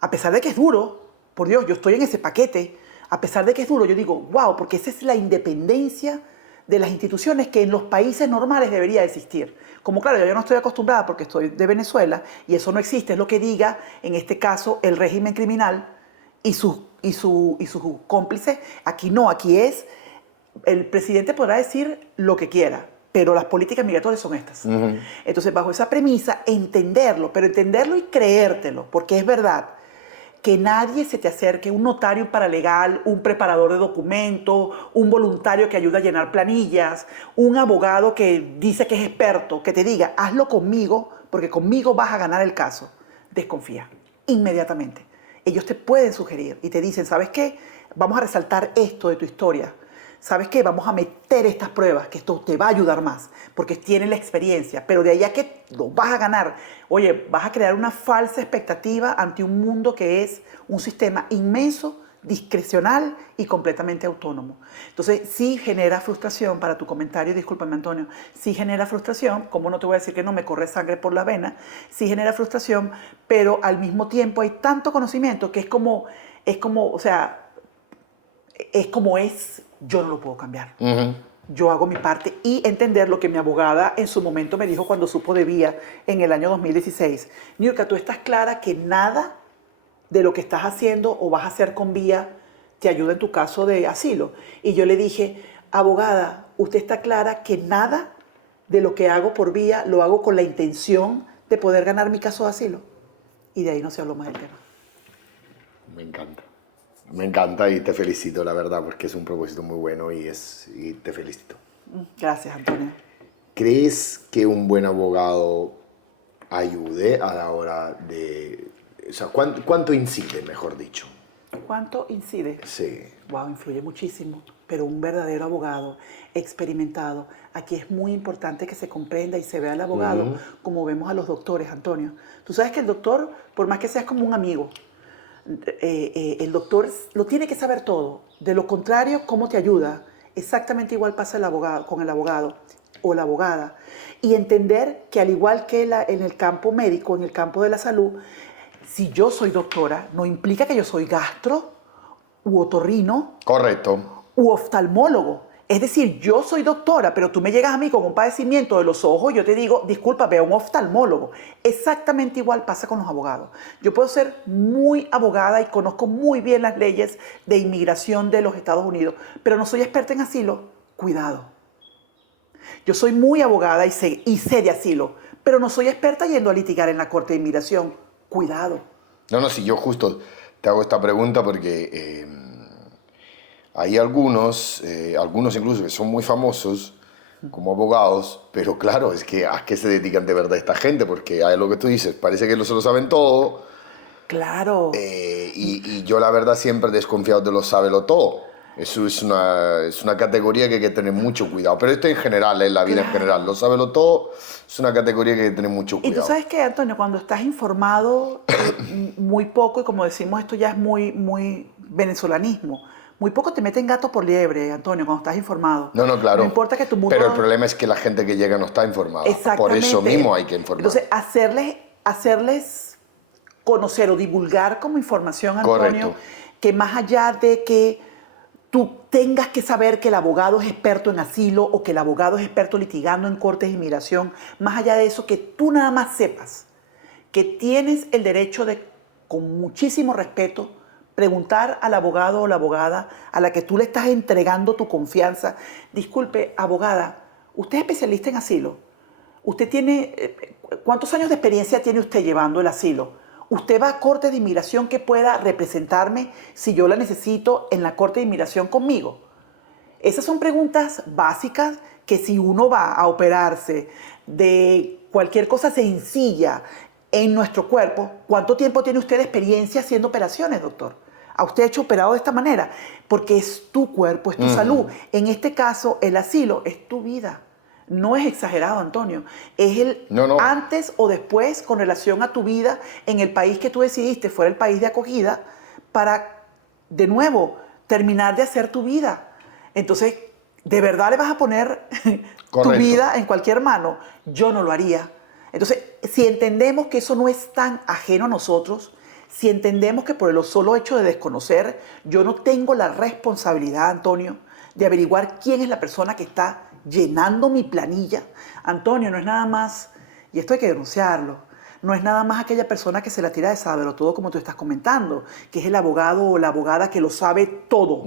a pesar de que es duro, por Dios, yo estoy en ese paquete, a pesar de que es duro, yo digo, wow, porque esa es la independencia de las instituciones que en los países normales debería existir. Como claro, yo no estoy acostumbrada porque estoy de Venezuela y eso no existe, es lo que diga, en este caso, el régimen criminal y sus cómplices. Aquí no, aquí es, el presidente podrá decir lo que quiera, pero las políticas migratorias son estas. Entonces, bajo esa premisa, entenderlo, pero entenderlo y creértelo, porque es verdad. Que nadie se te acerque, un notario, un paralegal, un preparador de documentos, un voluntario que ayuda a llenar planillas, un abogado que dice que es experto, que te diga, hazlo conmigo, porque conmigo vas a ganar el caso. Desconfía, inmediatamente. Ellos te pueden sugerir y te dicen, ¿sabes qué? Vamos a resaltar esto de tu historia. ¿Sabes qué? Vamos a meter estas pruebas, que esto te va a ayudar más, porque tienen la experiencia, pero de allá que lo vas a ganar, oye, vas a crear una falsa expectativa ante un mundo que es un sistema inmenso, discrecional y completamente autónomo. Entonces, sí genera frustración, para tu comentario, discúlpame Antonio, sí genera frustración, como no te voy a decir que no me corre sangre por la vena, sí genera frustración, pero al mismo tiempo hay tanto conocimiento que es como, o sea, es como es, yo no lo puedo cambiar. yo hago mi parte y entender lo que mi abogada en su momento me dijo cuando supo de Vía en el año 2016. Niurka, tú estás clara que nada de lo que estás haciendo o vas a hacer con Vía te ayuda en tu caso de asilo. Y yo le dije, abogada, usted está clara que nada de lo que hago por Vía lo hago con la intención de poder ganar mi caso de asilo. Y de ahí no se habló más del tema. Me encanta. Me encanta y te felicito, la verdad, porque es un propósito muy bueno y te felicito. Gracias, Antonio. ¿Crees que un buen abogado ayude a la hora de... O sea, ¿cuánto incide, mejor dicho? ¿Cuánto incide? Sí. Wow, influye muchísimo. Pero un verdadero abogado experimentado, aquí es muy importante que se comprenda y se vea al abogado como vemos a los doctores, Antonio. Tú sabes que el doctor, por más que seas como un amigo, el doctor lo tiene que saber todo. De lo contrario, ¿cómo te ayuda? Exactamente igual pasa con el abogado o la abogada. Y entender que al igual que en el campo médico, en el campo de la salud, si yo soy doctora, no implica que yo soy gastro u otorrino. Correcto. U oftalmólogo. Es decir, yo soy doctora, pero tú me llegas a mí con un padecimiento de los ojos, yo te digo, disculpa, ve a un oftalmólogo. Exactamente igual pasa con los abogados. Yo puedo ser muy abogada y conozco muy bien las leyes de inmigración de los Estados Unidos, pero no soy experta en asilo. Cuidado. Yo soy muy abogada y sé de asilo, pero no soy experta yendo a litigar en la Corte de Inmigración. Cuidado. No, si yo justo te hago esta pregunta porque hay algunos incluso que son muy famosos como abogados, pero claro, es que ¿a qué se dedican de verdad esta gente? Porque hay lo que tú dices, parece que no se lo saben todo. Claro. Y yo la verdad siempre he desconfiado de lo sábelo todo. Eso es una categoría que hay que tener mucho cuidado. Pero esto en general, en la vida en general. Lo sábelo todo es una categoría que hay que tener mucho cuidado. Y tú sabes que, Antonio, cuando estás informado muy poco, y como decimos, esto ya es muy venezolanismo, muy poco te meten gato por liebre, Antonio, cuando estás informado. No, claro. No importa que tu mundo... Pero el problema es que la gente que llega no está informada. Exactamente. Por eso mismo hay que informar. Entonces, hacerles conocer o divulgar como información, Antonio, Correcto. que más allá de que tú tengas que saber que el abogado es experto en asilo o que el abogado es experto litigando en cortes de inmigración, más allá de eso, que tú nada más sepas que tienes el derecho de, con muchísimo respeto, preguntar al abogado o la abogada a la que tú le estás entregando tu confianza, disculpe, abogada, ¿usted es especialista en asilo? ¿Usted tiene, cuántos años de experiencia tiene usted llevando el asilo? ¿Usted va a corte de inmigración que pueda representarme si yo la necesito en la corte de inmigración conmigo? Esas son preguntas básicas que si uno va a operarse de cualquier cosa sencilla en nuestro cuerpo, ¿cuánto tiempo tiene usted de experiencia haciendo operaciones, doctor? ¿A usted ha hecho operado de esta manera? Porque es tu cuerpo, es tu salud. En este caso, el asilo es tu vida. No es exagerado, Antonio. Es el antes o después con relación a tu vida en el país que tú decidiste fuera el país de acogida para, de nuevo, terminar de hacer tu vida. Entonces, ¿de verdad le vas a poner tu vida en cualquier mano? Yo no lo haría. Entonces, si entendemos que eso no es tan ajeno a nosotros, si entendemos que por el solo hecho de desconocer, yo no tengo la responsabilidad, Antonio, de averiguar quién es la persona que está llenando mi planilla. Antonio, no es nada más, y esto hay que denunciarlo, no es nada más aquella persona que se la tira de sábelo todo como tú estás comentando, que es el abogado o la abogada que lo sabe todo.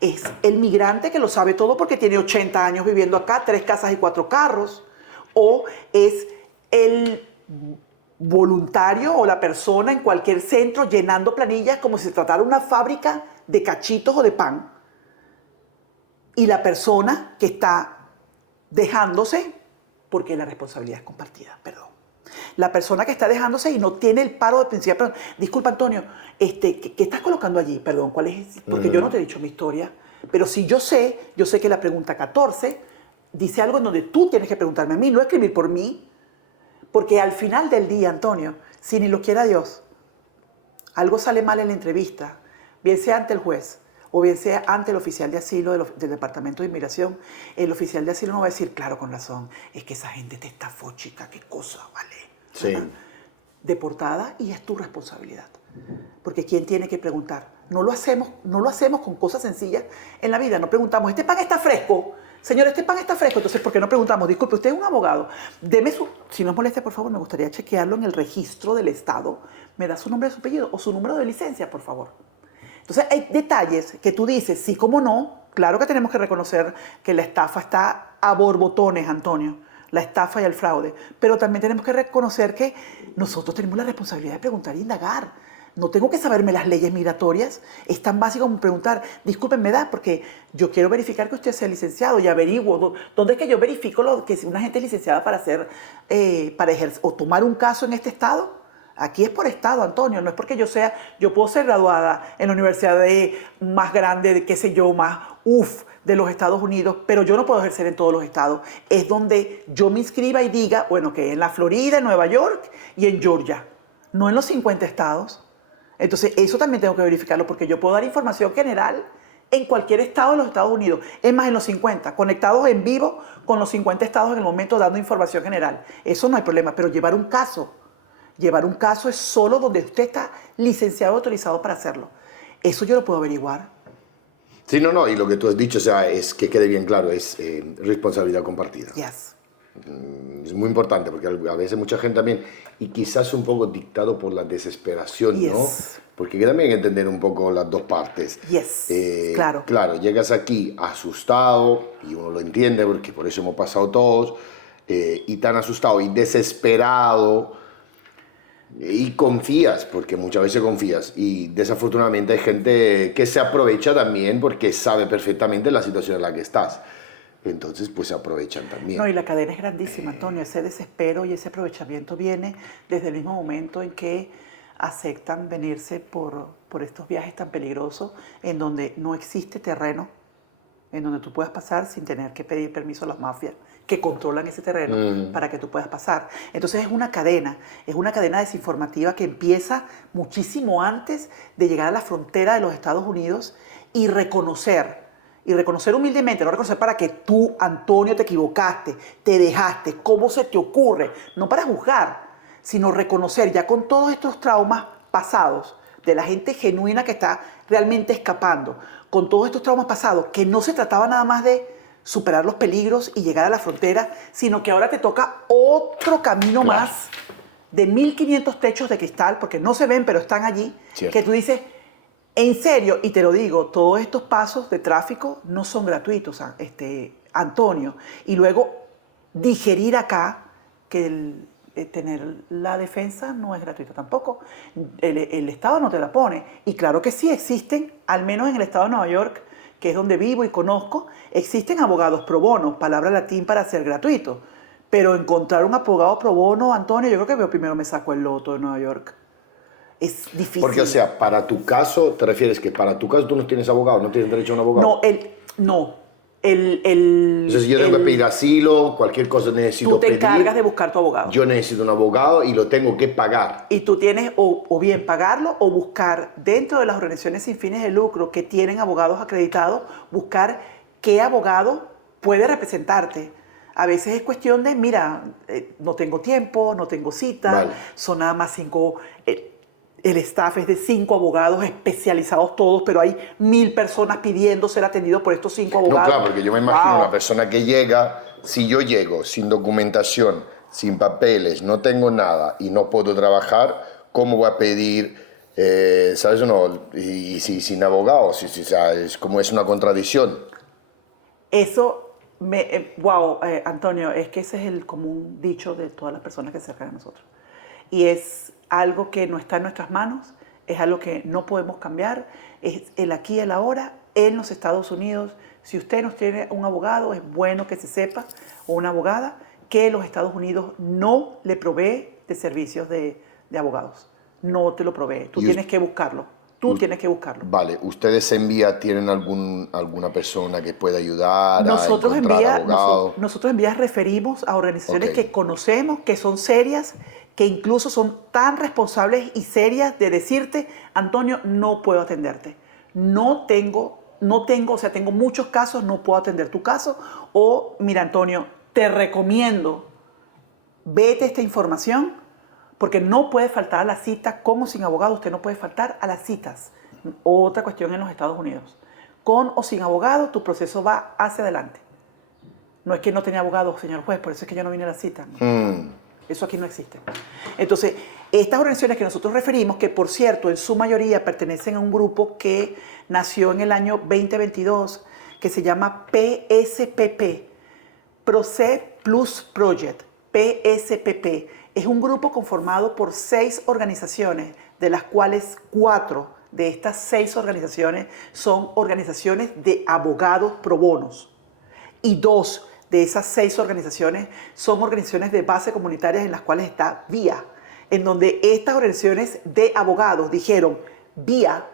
Es el migrante que lo sabe todo porque tiene 80 años viviendo acá, 3 casas y 4 carros. O es el voluntario o la persona en cualquier centro llenando planillas como si se tratara de una fábrica de cachitos o de pan. Y la persona que está dejándose, porque la responsabilidad es compartida, perdón. La persona que está dejándose y no tiene el paro de principio. Perdón, disculpa, Antonio, ¿qué estás colocando allí? Perdón, ¿cuál es? Porque yo no te he dicho mi historia, pero si yo sé que la pregunta 14 dice algo en donde tú tienes que preguntarme a mí, no escribir por mí, porque al final del día, Antonio, si ni lo quiera Dios, algo sale mal en la entrevista, bien sea ante el juez, o bien sea ante el oficial de asilo del Departamento de Inmigración, el oficial de asilo no va a decir, claro, con razón, es que esa gente te estafó, chica, qué cosa, ¿vale? Sí. Deportada y es tu responsabilidad. Porque ¿quién tiene que preguntar? No lo hacemos con cosas sencillas en la vida. No preguntamos, ¿este pan está fresco? Señor, este pan está fresco. Entonces, ¿por qué no preguntamos? Disculpe, usted es un abogado. Deme su... Si no es molestia, por favor, me gustaría chequearlo en el registro del Estado. ¿Me da su nombre y su apellido? O su número de licencia, por favor. Entonces, hay detalles que tú dices, sí, cómo no. Claro que tenemos que reconocer que la estafa está a borbotones, Antonio. La estafa y el fraude. Pero también tenemos que reconocer que nosotros tenemos la responsabilidad de preguntar e indagar. No tengo que saberme las leyes migratorias. Es tan básico como preguntar, discúlpenme, da, porque yo quiero verificar que usted sea licenciado y averiguo. ¿Dónde es que yo verifico que si una gente es licenciada para hacer, para ejercer o tomar un caso en este estado? Aquí es por estado, Antonio. No es porque yo puedo ser graduada en la universidad más grande, de qué sé yo, más de los Estados Unidos, pero yo no puedo ejercer en todos los estados. Es donde yo me inscriba y diga, bueno, que en la Florida, en Nueva York y en Georgia. No en los 50 estados. Entonces, eso también tengo que verificarlo porque yo puedo dar información general en cualquier estado de los Estados Unidos. Es más, en los 50, conectados en vivo con los 50 estados en el momento dando información general. Eso no hay problema, pero llevar un caso es solo donde usted está licenciado y autorizado para hacerlo. Eso yo lo puedo averiguar. Sí, no, y lo que tú has dicho, o sea, es que quede bien claro, es responsabilidad compartida. Yes. Es muy importante porque a veces mucha gente también, y quizás un poco dictado por la desesperación, Yes. ¿no? Porque también hay que entender un poco las dos partes. Yes, claro. Claro, llegas aquí asustado, y uno lo entiende porque por eso hemos pasado todos, y tan asustado y desesperado, y confías, porque muchas veces confías, y desafortunadamente hay gente que se aprovecha también porque sabe perfectamente la situación en la que estás. Entonces, pues se aprovechan también. No, y la cadena es grandísima, Antonio. Ese desespero y ese aprovechamiento viene desde el mismo momento en que aceptan venirse por estos viajes tan peligrosos en donde no existe terreno, en donde tú puedas pasar sin tener que pedir permiso a las mafias que controlan ese terreno para que tú puedas pasar. Entonces es una cadena desinformativa que empieza muchísimo antes de llegar a la frontera de los Estados Unidos y reconocer humildemente, no reconocer para que tú, Antonio, te equivocaste, te dejaste, cómo se te ocurre, no para juzgar, sino reconocer ya con todos estos traumas pasados de la gente genuina que está realmente escapando, con todos estos traumas pasados, que no se trataba nada más de superar los peligros y llegar a la frontera, sino que ahora te toca otro camino más de 1500 techos de cristal, porque no se ven, pero están allí, Cierto. que tú dices, en serio, y te lo digo, todos estos pasos de tráfico no son gratuitos, Antonio. Y luego digerir acá que tener la defensa no es gratuito tampoco. El Estado no te la pone. Y claro que sí existen, al menos en el Estado de Nueva York, que es donde vivo y conozco, existen abogados pro bono, palabra latín para ser gratuito. Pero encontrar un abogado pro bono, Antonio, yo creo que yo primero me saco el loto de Nueva York. Es difícil. Porque, o sea, para tu caso, te refieres que para tu caso tú no tienes abogado, no tienes derecho a un abogado. No. Entonces, si yo tengo que pedir asilo, cualquier cosa necesito tú te pedir. encargas de buscar tu abogado. Yo necesito un abogado y lo tengo que pagar. Y tú tienes o bien pagarlo o buscar dentro de las organizaciones sin fines de lucro que tienen abogados acreditados, buscar qué abogado puede representarte. A veces es cuestión de, mira, no tengo tiempo, no tengo cita, Vale. son nada más 5... el staff es de 5 abogados especializados todos, pero hay 1000 personas pidiendo ser atendidos por estos 5 abogados. No, claro, porque yo me imagino Wow. una persona que llega, si yo llego sin documentación, sin papeles, no tengo nada y no puedo trabajar, ¿cómo voy a pedir, sabes o no? Y si sin abogado, o sea, es como es una contradicción. Eso, Antonio, es que ese es el común dicho de todas las personas que se acercan a nosotros. Y es algo que no está en nuestras manos, es algo que no podemos cambiar, es el aquí y el ahora en los Estados Unidos. Si usted no tiene un abogado, es bueno que se sepa, o una abogada, que los Estados Unidos no le provee de servicios de abogados. No te lo provee, tú tienes que buscarlo. Tienes que buscarlo. Vale, ¿ustedes tienen alguna persona que pueda ayudar Nosotros a encontrar abogado? Nosotros en vías referimos a organizaciones Ok. que conocemos, que son serias, que incluso son tan responsables y serias de decirte, Antonio, no puedo atenderte. Tengo muchos casos, no puedo atender tu caso. O, mira, Antonio, te recomiendo, vete esta información, porque no puede faltar a la cita, con o sin abogado, usted no puede faltar a las citas. Otra cuestión en los Estados Unidos. Con o sin abogado, tu proceso va hacia adelante. No es que no tenía abogado, señor juez, por eso es que yo no vine a la cita. Eso aquí no existe. Entonces, estas organizaciones que nosotros referimos, que por cierto, en su mayoría pertenecen a un grupo que nació en el año 2022, que se llama PSPP, Proce Plus Project, PSPP. Es un grupo conformado por 6 organizaciones, de las cuales 4 de estas 6 organizaciones son organizaciones de abogados pro bonos. Y 2 de esas 6 organizaciones son organizaciones de base comunitarias en las cuales está VIA, en donde estas organizaciones de abogados dijeron, VIA,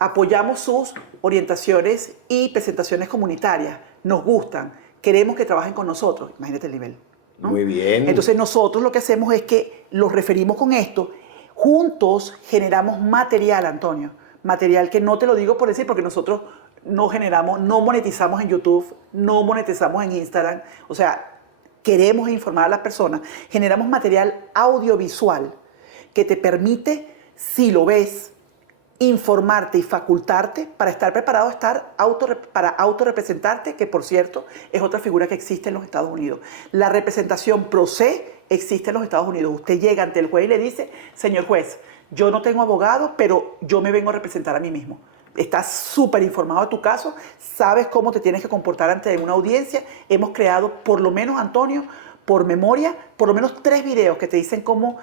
apoyamos sus orientaciones y presentaciones comunitarias, nos gustan, queremos que trabajen con nosotros. Imagínate el nivel, ¿no? Muy bien. Entonces nosotros lo que hacemos es que los referimos con esto, juntos generamos material, Antonio, material que no te lo digo por decir, porque nosotros no generamos, no monetizamos en YouTube, no monetizamos en Instagram, o sea, queremos informar a las personas, generamos material audiovisual que te permite, si lo ves, informarte y facultarte para estar preparado para autorrepresentarte, que por cierto es otra figura que existe en los Estados Unidos. La representación pro se existe en los Estados Unidos. Usted llega ante el juez y le dice, señor juez, yo no tengo abogado, pero yo me vengo a representar a mí mismo. Estás súper informado de tu caso, sabes cómo te tienes que comportar ante una audiencia. Hemos creado, por lo menos, Antonio, por memoria, por lo menos 3 videos que te dicen cómo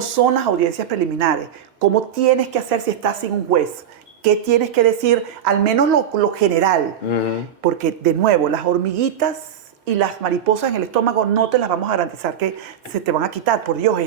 son las audiencias preliminares, cómo tienes que hacer si estás sin un juez, qué tienes que decir, al menos lo general. Porque, de nuevo, las hormiguitas y las mariposas en el estómago no te las vamos a garantizar que se te van a quitar. Por Dios,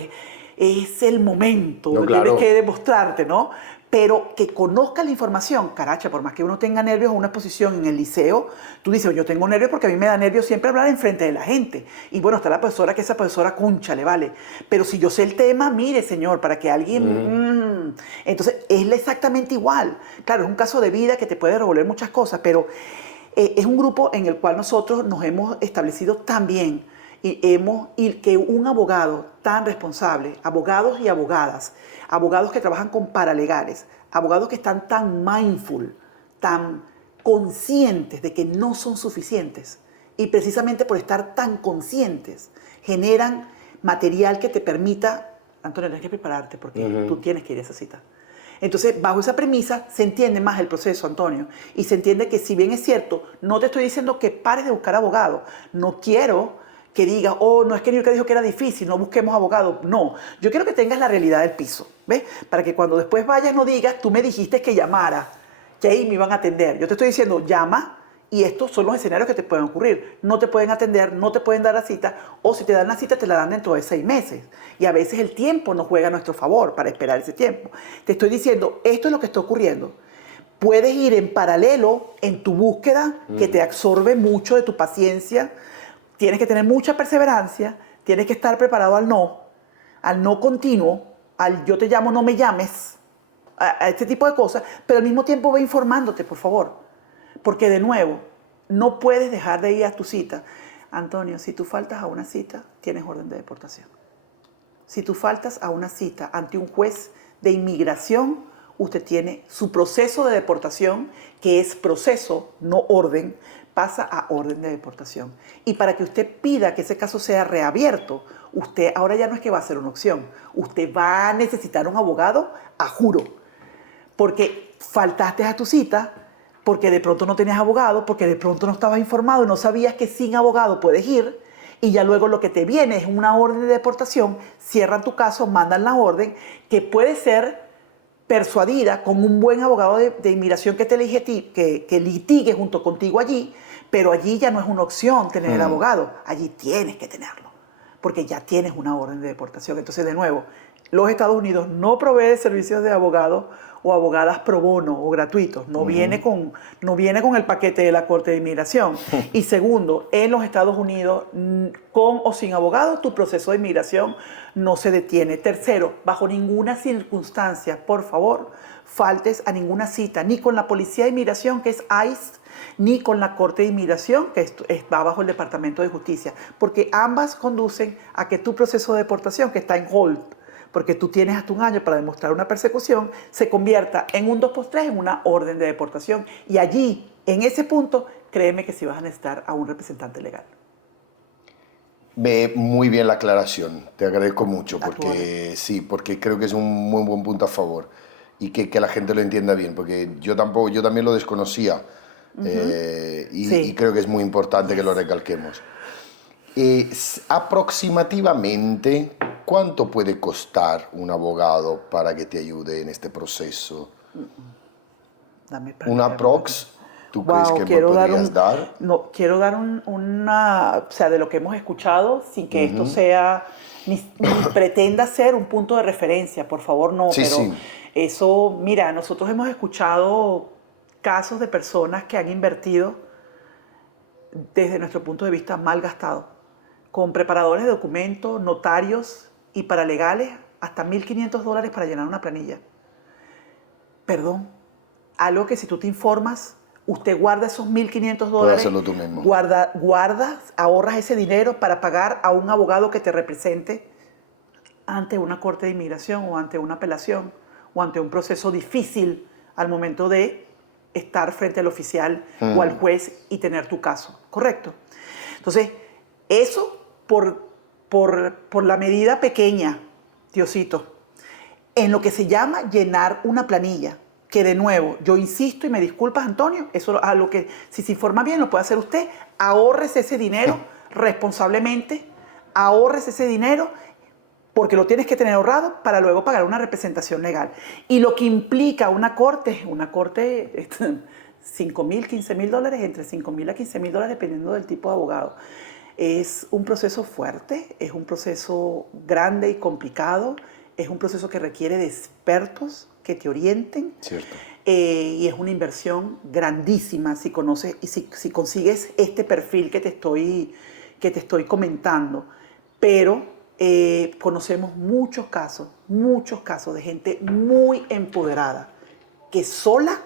es el momento, no, claro. Tienes que demostrarte, ¿no? Pero que conozca la información, caracha, por más que uno tenga nervios o una exposición en el liceo, tú dices, yo tengo nervios porque a mí me da nervios siempre hablar enfrente de la gente. Y bueno, está la profesora, que esa profesora cúnchale, vale. Pero si yo sé el tema, mire, señor, para que alguien... Entonces, es exactamente igual. Claro, es un caso de vida que te puede revolver muchas cosas, pero es un grupo en el cual nosotros nos hemos establecido también y que un abogado tan responsable, abogados y abogadas, abogados que trabajan con paralegales, abogados que están tan mindful, tan conscientes de que no son suficientes y precisamente por estar tan conscientes generan material que te permita, Antonio, tienes que prepararte porque tú tienes que ir a esa cita. Entonces, bajo esa premisa, se entiende más el proceso, Antonio, y se entiende que si bien es cierto, no te estoy diciendo que pares de buscar abogado, no quiero que digas, oh, no es que Niurka dijo que era difícil, no busquemos abogado. No, yo quiero que tengas la realidad del piso, ¿ves? Para que cuando después vayas no digas, tú me dijiste que llamara, que ahí me iban a atender. Yo te estoy diciendo, llama, y estos son los escenarios que te pueden ocurrir. No te pueden atender, no te pueden dar la cita, o si te dan la cita, te la dan dentro de 6 meses. Y a veces el tiempo no juega a nuestro favor para esperar ese tiempo. Te estoy diciendo, esto es lo que está ocurriendo. Puedes ir en paralelo en tu búsqueda, que te absorbe mucho de tu paciencia. Tienes que tener mucha perseverancia, tienes que estar preparado al no continuo, al yo te llamo, no me llames, a este tipo de cosas, pero al mismo tiempo ve informándote, por favor. Porque de nuevo, no puedes dejar de ir a tu cita. Antonio, si tú faltas a una cita, tienes orden de deportación. Si tú faltas a una cita ante un juez de inmigración, usted tiene su proceso de deportación, que es proceso, no orden, pasa a orden de deportación. Y para que usted pida que ese caso sea reabierto, usted ahora ya no es que va a ser una opción, usted va a necesitar un abogado a juro, porque faltaste a tu cita, porque de pronto no tenías abogado, porque de pronto no estabas informado y no sabías que sin abogado puedes ir, y ya luego lo que te viene es una orden de deportación, cierran tu caso, mandan la orden, que puede ser persuadida con un buen abogado de inmigración que te que litigue junto contigo allí, pero allí ya no es una opción tener el abogado, allí tienes que tenerlo, porque ya tienes una orden de deportación. Entonces, de nuevo, los Estados Unidos no provee servicios de abogados o abogadas pro bono o gratuitos, no viene con el paquete de la Corte de Inmigración. Y segundo, en los Estados Unidos, con o sin abogado, tu proceso de inmigración no se detiene. Tercero, bajo ninguna circunstancia, por favor, faltes a ninguna cita, ni con la Policía de Inmigración, que es ICE, ni con la Corte de Inmigración, que va bajo el Departamento de Justicia, porque ambas conducen a que tu proceso de deportación, que está en hold, porque tú tienes hasta un año para demostrar una persecución, se convierta en un 2x3, en una orden de deportación. Y allí, en ese punto, créeme que sí vas a necesitar a un representante legal. Ve muy bien la aclaración, te agradezco mucho, A tu orden. porque sí, porque creo que es un muy buen punto a favor y que la gente lo entienda bien, porque yo también lo desconocía y Sí. creo que es muy importante que lo Yes. recalquemos. Aproximativamente, ¿cuánto puede costar un abogado para que te ayude en este proceso? Dame, ¿Un permíteme un ratito. aprox tú crees Wow, que me podrías dar? no, quiero dar o sea, de lo que hemos escuchado, sin que esto Ujú. sea, ni pretenda ser un punto de referencia, por favor, no, Sí, pero sí. eso, mira, nosotros hemos escuchado casos de personas que han invertido desde nuestro punto de vista mal gastado, con preparadores de documentos, notarios y paralegales, hasta $1.500 para llenar una planilla. Perdón, algo que si tú te informas, usted guarda esos $1.500, Puedes hacerlo tú mismo. guardas, ahorras ese dinero para pagar a un abogado que te represente ante una corte de inmigración o ante una apelación o ante un proceso difícil al momento de estar frente al oficial o al juez y tener tu caso, ¿correcto? Entonces, eso por la medida pequeña, Diosito, en lo que se llama llenar una planilla, que de nuevo, yo insisto y me disculpas, Antonio, eso a lo que, si se informa bien, lo puede hacer usted, ahórrese ese dinero responsablemente, ahórrese ese dinero porque lo tienes que tener ahorrado para luego pagar una representación legal. Y lo que implica una corte 5.000, $15.000, entre $5.000 a $15.000, dependiendo del tipo de abogado. Es un proceso fuerte, es un proceso grande y complicado, es un proceso que requiere de expertos que te orienten. Cierto. Y es una inversión grandísima si conoces y si consigues este perfil que te estoy comentando. Pero conocemos muchos casos de gente muy empoderada que sola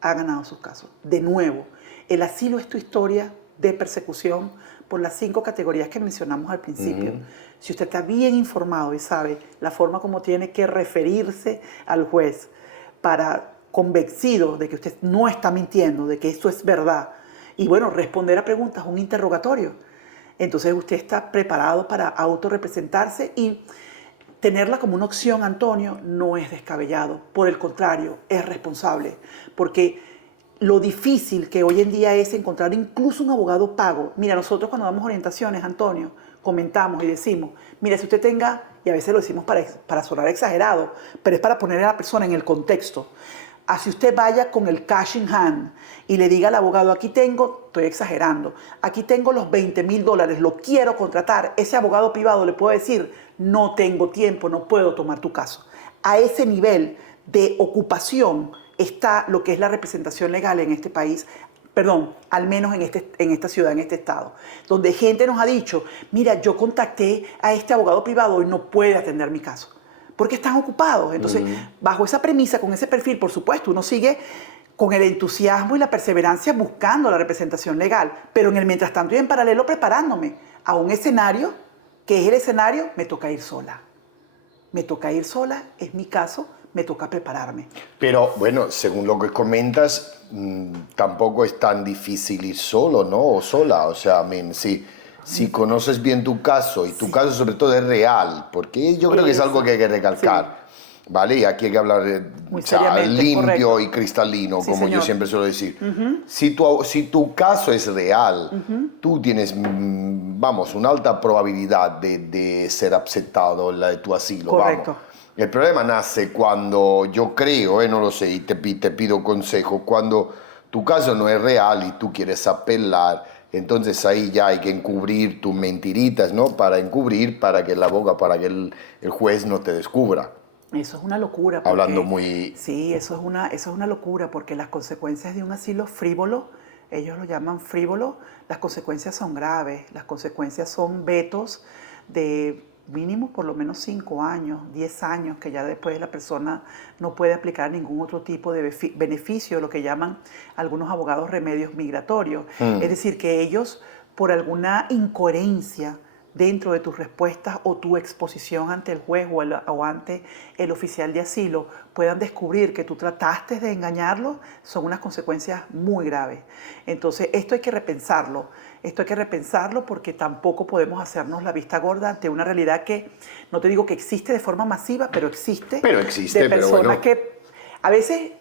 ha ganado sus casos. De nuevo, el asilo es tu historia de persecución por las 5 categorías que mencionamos al principio. Si usted está bien informado y sabe la forma como tiene que referirse al juez para convencido de que usted no está mintiendo, de que esto es verdad, y bueno, responder a preguntas, un interrogatorio, entonces usted está preparado para autorrepresentarse y tenerla como una opción, Antonio, no es descabellado. Por el contrario, es responsable. Porque lo difícil que hoy en día es encontrar incluso un abogado pago. Mira, nosotros cuando damos orientaciones, Antonio, comentamos y decimos, mira, si usted tenga, y a veces lo decimos para sonar exagerado, pero es para poner a la persona en el contexto. Así usted vaya con el cash in hand y le diga al abogado, aquí tengo, estoy exagerando, aquí tengo los $20.000, lo quiero contratar. Ese abogado privado le puede decir, no tengo tiempo, no puedo tomar tu caso. A ese nivel de ocupación está lo que es la representación legal en este país, perdón, al menos en esta ciudad, en este estado, donde gente nos ha dicho, mira, yo contacté a este abogado privado y no puede atender mi caso porque están ocupados. Entonces, bajo esa premisa, con ese perfil, por supuesto, uno sigue con el entusiasmo y la perseverancia buscando la representación legal, pero en el mientras tanto y en paralelo preparándome a un escenario, que es el escenario, me toca ir sola. Me toca ir sola, es mi caso, me toca prepararme. Pero bueno, según lo que comentas, tampoco es tan difícil ir solo, ¿no? O sola, o sea, si conoces bien tu caso, y tu caso sobre todo es real, porque yo creo que es algo que hay que recalcar, ¿vale? Y aquí hay que hablar Muy o sea, seriamente, limpio correcto. y cristalino, Sí, como yo señor. siempre suelo decir. Si tu caso es real, tú tienes, vamos, una alta probabilidad de ser aceptado tu asilo, Correcto. vamos. El problema nace cuando yo creo, no lo sé, y te pido consejo, cuando tu caso no es real y tú quieres apelar, entonces ahí ya hay que encubrir tus mentiritas, ¿no? Para encubrir, para que para que el juez no te descubra. Eso es una locura. Hablando Porque, muy... sí, eso es una locura porque las consecuencias de un asilo frívolo, ellos lo llaman frívolo, las consecuencias son graves. Las consecuencias son vetos de mínimo por lo menos 5 años, 10 años, que ya después la persona no puede aplicar ningún otro tipo de beneficio, lo que llaman algunos abogados remedios migratorios. Es decir, que ellos, por alguna incoherencia dentro de tus respuestas o tu exposición ante el juez o ante el oficial de asilo puedan descubrir que tú trataste de engañarlo, son unas consecuencias muy graves. Entonces, esto hay que repensarlo. Esto hay que repensarlo porque tampoco podemos hacernos la vista gorda ante una realidad que, no te digo que existe de forma masiva, pero existe. Pero existe, de personas pero bueno. que a veces...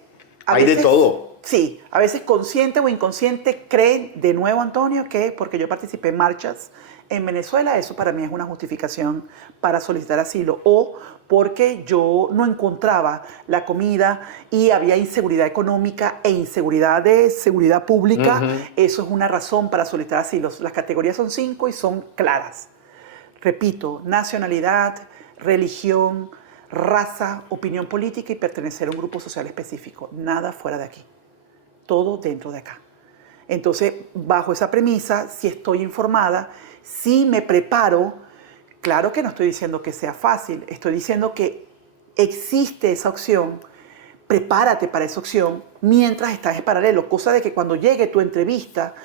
Hay de todo. Sí, a veces consciente o inconsciente creen, de nuevo Antonio, que porque yo participé en marchas en Venezuela, eso para mí es una justificación para solicitar asilo, o porque yo no encontraba la comida y había inseguridad económica e inseguridad de seguridad pública, eso es una razón para solicitar asilo. Las categorías son 5 y son claras. Repito, nacionalidad, religión, raza, opinión política y pertenecer a un grupo social específico. Nada fuera de aquí. Todo dentro de acá. Entonces, bajo esa premisa, si estoy informada, si me preparo, claro que no estoy diciendo que sea fácil, estoy diciendo que existe esa opción, prepárate para esa opción mientras estás en paralelo, cosa de que cuando llegue tu entrevista,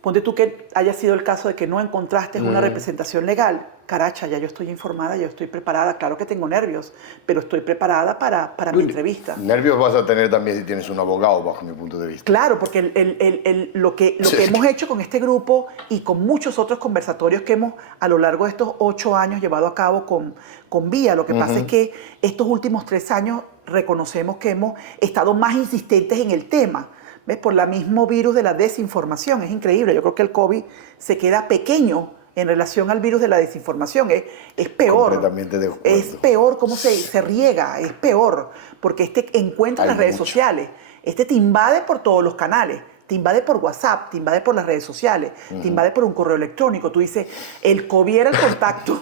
ponte tú que haya sido el caso de que no encontraste una representación legal. Caracha, ya yo estoy informada, ya estoy preparada. Claro que tengo nervios, pero estoy preparada para mi entrevista. Nervios vas a tener también si tienes un abogado, bajo mi punto de vista. Claro, porque lo que hemos hecho con este grupo y con muchos otros conversatorios que hemos a lo largo de estos 8 años llevado a cabo con Vía, lo que pasa es que estos últimos 3 años reconocemos que hemos estado más insistentes en el tema. ¿Ves? Por el mismo virus de la desinformación. Es increíble. Yo creo que el COVID se queda pequeño en relación al virus de la desinformación. Es peor. Completamente de acuerdo. Es peor cómo se riega. Es peor. Porque encuentra en las redes sociales. Te invade por todos los canales. Te invade por WhatsApp, te invade por las redes sociales, te invade por un correo electrónico. Tú dices, el COVID era el contacto.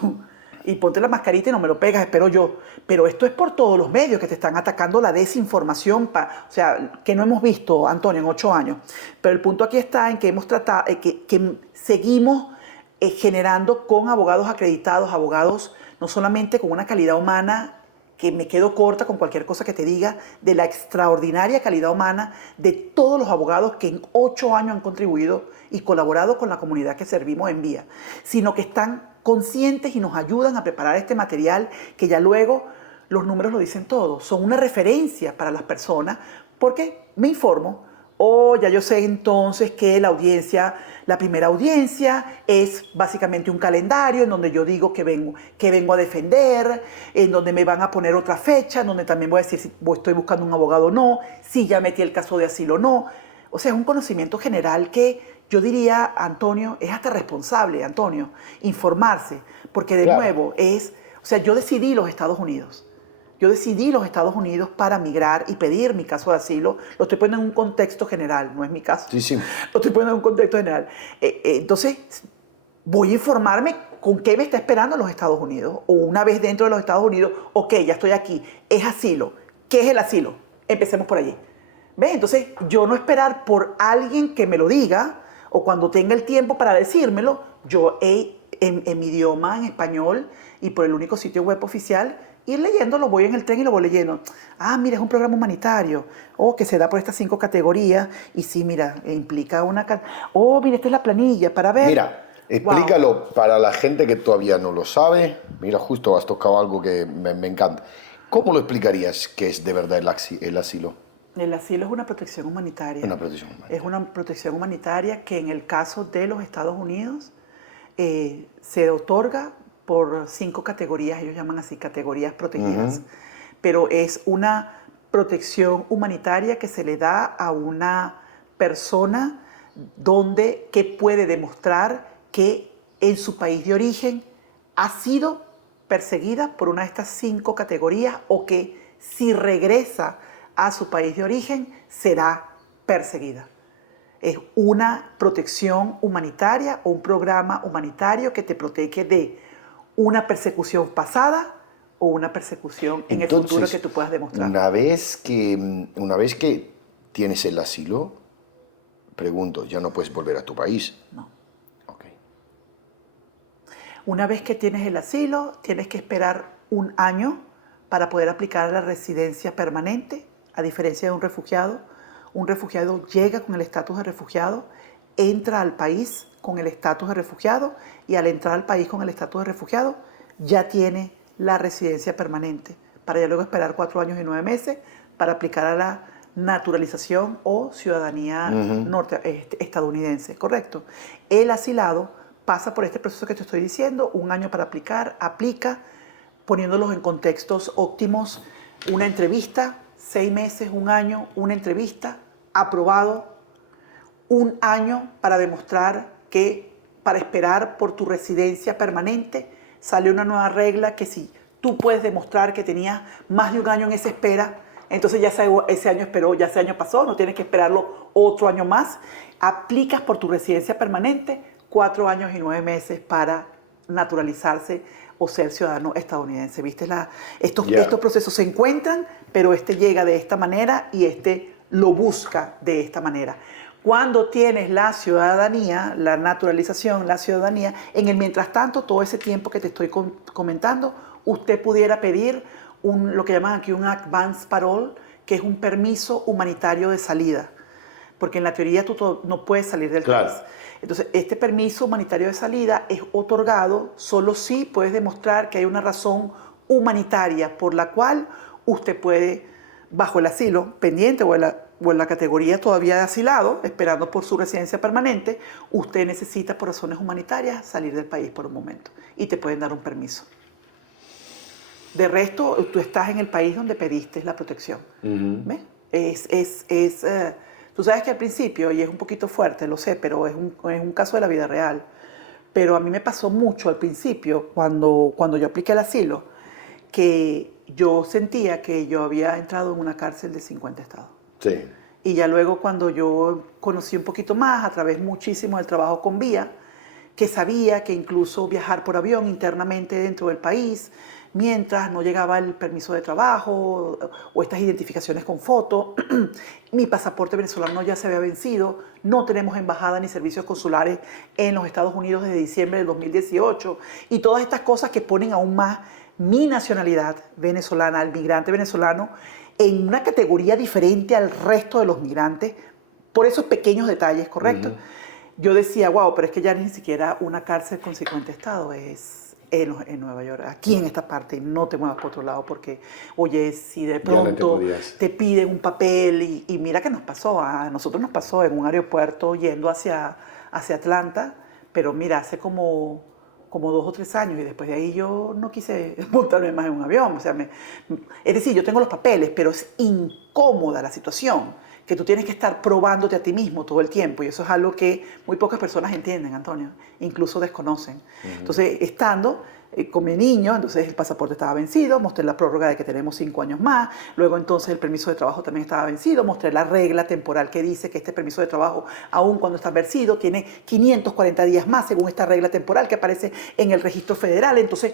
Y ponte la mascarita y no me lo pegas, espero yo. Pero esto es por todos los medios que te están atacando la desinformación, o sea, que no hemos visto, Antonio, en 8 años. Pero el punto aquí está en que hemos tratado, que seguimos generando con abogados acreditados, abogados no solamente con una calidad humana, que me quedo corta con cualquier cosa que te diga, de la extraordinaria calidad humana de todos los abogados que en 8 años han contribuido y colaborado con la comunidad que servimos en Vía, sino que están conscientes y nos ayudan a preparar este material que ya luego los números lo dicen todo. Son una referencia para las personas porque me informo, ya yo sé entonces que la primera audiencia es básicamente un calendario en donde yo digo que vengo a defender, en donde me van a poner otra fecha, en donde también voy a decir si estoy buscando un abogado o no, si ya metí el caso de asilo o no. O sea, es un conocimiento general que yo diría, Antonio, es hasta responsable, Antonio, informarse, porque de nuevo yo decidí los Estados Unidos. Yo decidí los Estados Unidos para migrar y pedir mi caso de asilo. Lo estoy poniendo en un contexto general, no es mi caso. Sí, sí. Lo estoy poniendo en un contexto general. Entonces, voy a informarme con qué me está esperando los Estados Unidos. O una vez dentro de los Estados Unidos, ok, ya estoy aquí. Es asilo. ¿Qué es el asilo? Empecemos por allí. ¿Ves? Entonces, yo no esperar por alguien que me lo diga, o cuando tenga el tiempo para decírmelo, yo en mi idioma, en español, y por el único sitio web oficial, ir leyéndolo, voy en el tren y lo voy leyendo. Ah, mira, es un programa humanitario, que se da por estas 5 categorías, y sí, mira, implica mira, esta es la planilla, para ver. Mira, explícalo para la gente que todavía no lo sabe. Mira, justo has tocado algo que me encanta. ¿Cómo lo explicarías que es de verdad el asilo? El asilo es una protección humanitaria. Una protección humanitaria. Es una protección humanitaria que en el caso de los Estados Unidos se otorga por 5 categorías, ellos llaman así categorías protegidas, pero es una protección humanitaria que se le da a una persona que puede demostrar que en su país de origen ha sido perseguida por una de estas 5 categorías o que si regresa a su país de origen será perseguida. Es una protección humanitaria o un programa humanitario que te protege de una persecución pasada o una persecución en el futuro que tú puedas demostrar. Una vez que tienes el asilo, pregunto, ¿ya no puedes volver a tu país? No. Ok. Una vez que tienes el asilo, tienes que esperar 1 año para poder aplicar a la residencia permanente, a diferencia de un refugiado. Un refugiado llega con el estatus de refugiado entra al país con el estatus de refugiado y al entrar al país con el estatus de refugiado ya tiene la residencia permanente para ya luego esperar 4 años y 9 meses para aplicar a la naturalización o ciudadanía estadounidense, ¿correcto? El asilado pasa por este proceso que te estoy diciendo, 1 año para aplicar, aplica, poniéndolos en contextos óptimos, una entrevista, 6 meses, 1 año, una entrevista, aprobado, 1 año para demostrar que para esperar por tu residencia permanente salió una nueva regla que si tú puedes demostrar que tenías más de 1 año en esa espera, entonces ya ese año esperó, ya ese año pasó, no tienes que esperarlo otro año más. Aplicas por tu residencia permanente 4 años y 9 meses para naturalizarse o ser ciudadano estadounidense. ¿Viste? Estos procesos se encuentran, pero este llega de esta manera y este lo busca de esta manera. Cuando tienes la ciudadanía, la naturalización, la ciudadanía, en el mientras tanto, todo ese tiempo que te estoy comentando, usted pudiera pedir lo que llaman aquí un advance parole, que es un permiso humanitario de salida, porque en la teoría tú no puedes salir del país. Entonces, este permiso humanitario de salida es otorgado solo si puedes demostrar que hay una razón humanitaria por la cual usted puede, bajo el asilo pendiente o en la categoría todavía de asilado, esperando por su residencia permanente, usted necesita por razones humanitarias salir del país por un momento y te pueden dar un permiso. De resto, tú estás en el país donde pediste la protección. ¿Ves? Tú sabes que al principio, y es un poquito fuerte, lo sé, pero es un caso de la vida real. Pero a mí me pasó mucho al principio, cuando yo apliqué el asilo, que yo sentía que yo había entrado en una cárcel de 50 estados. Sí. Y ya luego cuando yo conocí un poquito más, a través muchísimo del trabajo con Vía, que sabía que incluso viajar por avión internamente dentro del país, mientras no llegaba el permiso de trabajo o estas identificaciones con foto, mi pasaporte venezolano ya se había vencido, no tenemos embajada ni servicios consulares en los Estados Unidos desde diciembre del 2018, y todas estas cosas que ponen aún más mi nacionalidad venezolana, el migrante venezolano, en una categoría diferente al resto de los migrantes, por esos pequeños detalles, ¿correcto? Yo decía, wow, pero es que ya ni siquiera una cárcel con 50 estados es en Nueva York, aquí en esta parte, no te muevas por otro lado porque, oye, si de pronto te piden un papel y mira que nos pasó, a nosotros nos pasó en un aeropuerto yendo hacia Atlanta, pero mira, hace como 2 o 3 años y después de ahí yo no quise montarme más en un avión, o sea, es decir, yo tengo los papeles, pero es incómoda la situación, que tú tienes que estar probándote a ti mismo todo el tiempo, y eso es algo que muy pocas personas entienden, Antonio, incluso desconocen. Entonces, estando con mi niño, entonces el pasaporte estaba vencido, mostré la prórroga de que tenemos 5 años más, luego entonces el permiso de trabajo también estaba vencido, mostré la regla temporal que dice que este permiso de trabajo, aun cuando está vencido, tiene 540 días más según esta regla temporal que aparece en el registro federal. Entonces,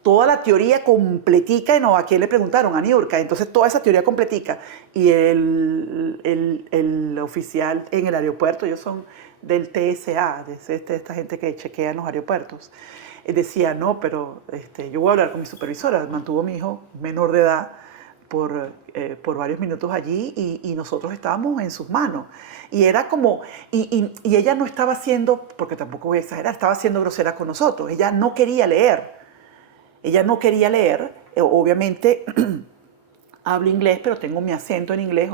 toda la teoría completica, y no, ¿a quién le preguntaron? A Niurka. Entonces, toda esa teoría completica. Y el oficial en el aeropuerto, ellos son del TSA, de esta gente que chequea en los aeropuertos, decía, no, pero yo voy a hablar con mi supervisora. Mantuvo a mi hijo menor de edad por varios minutos allí y nosotros estábamos en sus manos. Y era como, y ella no estaba siendo, porque tampoco voy a exagerar, estaba siendo grosera con nosotros. Ella no quería leer. Obviamente hablo inglés, pero tengo mi acento en inglés,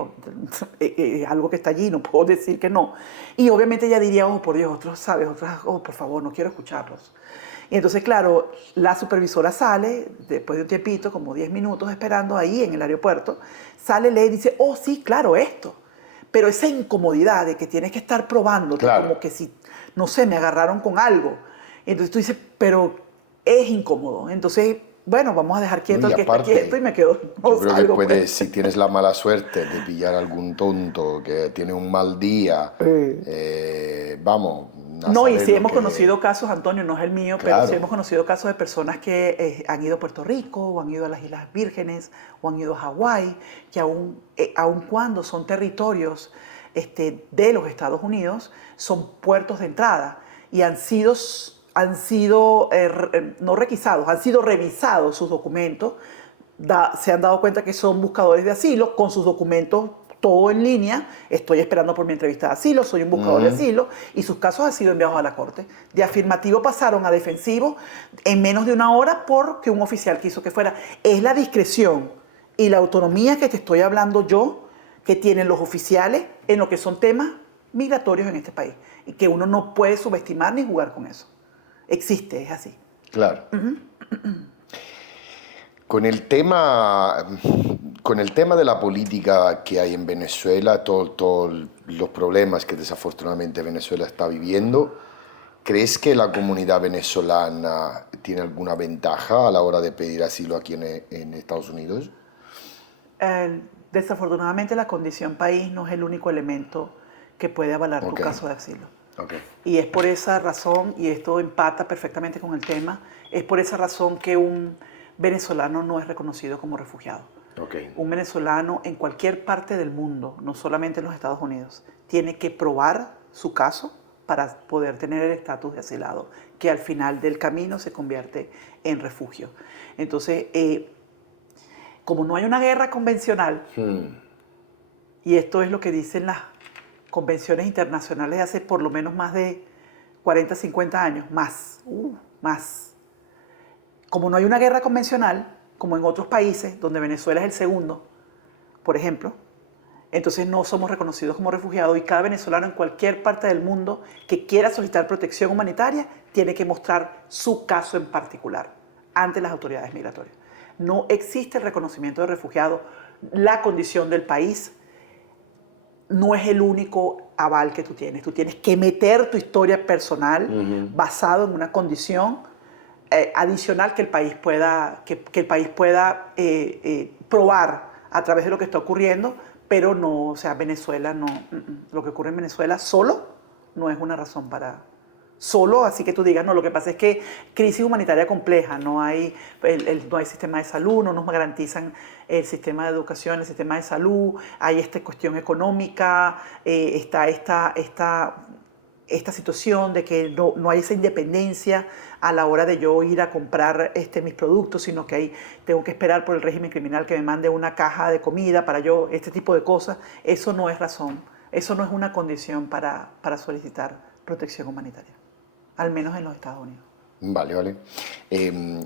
algo que está allí, no puedo decir que no. Y obviamente ella diría, oh, por Dios, otros, ¿sabes? Otras, oh, por favor, no quiero escucharlos. Y entonces, claro, la supervisora sale, después de un tiempito, como 10 minutos esperando ahí en el aeropuerto, sale, lee y dice, oh, sí, claro, esto. Pero esa incomodidad de que tienes que estar probándote, claro, como que si, no sé, me agarraron con algo. Entonces tú dices, pero es incómodo. Entonces, bueno, vamos a dejar quieto el que está quieto y me quedo. Yo creo que puedes, si tienes la mala suerte de pillar a algún tonto que tiene un mal día, vamos. No, y sí hemos conocido casos, Antonio, no es el mío, claro, pero sí hemos conocido casos de personas que han ido a Puerto Rico, o han ido a las Islas Vírgenes, o han ido a Hawái, que aun cuando son territorios de los Estados Unidos, son puertos de entrada y han sido no requisados, han sido revisados sus documentos, se han dado cuenta que son buscadores de asilo con sus documentos todo en línea, estoy esperando por mi entrevista de asilo, soy un buscador de asilo, y sus casos han sido enviados a la corte. De afirmativo pasaron a defensivo en menos de una hora porque un oficial quiso que fuera. Es la discreción y la autonomía que te estoy hablando yo, que tienen los oficiales en lo que son temas migratorios en este país, y que uno no puede subestimar ni jugar con eso. Existe, es así. Claro. Con el tema de la política que hay en Venezuela, todos los problemas que desafortunadamente Venezuela está viviendo, ¿crees que la comunidad venezolana tiene alguna ventaja a la hora de pedir asilo aquí en Estados Unidos? Desafortunadamente la condición país no es el único elemento que puede avalar tu caso de asilo. Y es por esa razón, y esto empata perfectamente con el tema, es por esa razón que un venezolano no es reconocido como refugiado. Un venezolano en cualquier parte del mundo, no solamente en los Estados Unidos, tiene que probar su caso para poder tener el estatus de asilado, que al final del camino se convierte en refugio. Entonces, como no hay una guerra convencional, y esto es lo que dicen las convenciones internacionales de hace por lo menos más de 40, 50 años, más. Como no hay una guerra convencional, como en otros países, donde Venezuela es el segundo, por ejemplo, entonces no somos reconocidos como refugiados, y cada venezolano en cualquier parte del mundo que quiera solicitar protección humanitaria tiene que mostrar su caso en particular ante las autoridades migratorias. No existe el reconocimiento de refugiado. La condición del país no es el único aval que tú tienes. Tú tienes que meter tu historia personal basado en una condición adicional que el país pueda, que el país pueda probar a través de lo que está ocurriendo, pero no, o sea, Venezuela no, lo que ocurre en Venezuela solo no es una razón para... Solo, así que tú digas, no, lo que pasa es que crisis humanitaria compleja, no hay sistema de salud, no nos garantizan el sistema de educación, el sistema de salud, hay esta cuestión económica, está esta situación de que no hay esa independencia a la hora de yo ir a comprar mis productos, sino que tengo que esperar por el régimen criminal que me mande una caja de comida para yo, este tipo de cosas. Eso no es razón, eso no es una condición para solicitar protección humanitaria, al menos en los Estados Unidos. Vale.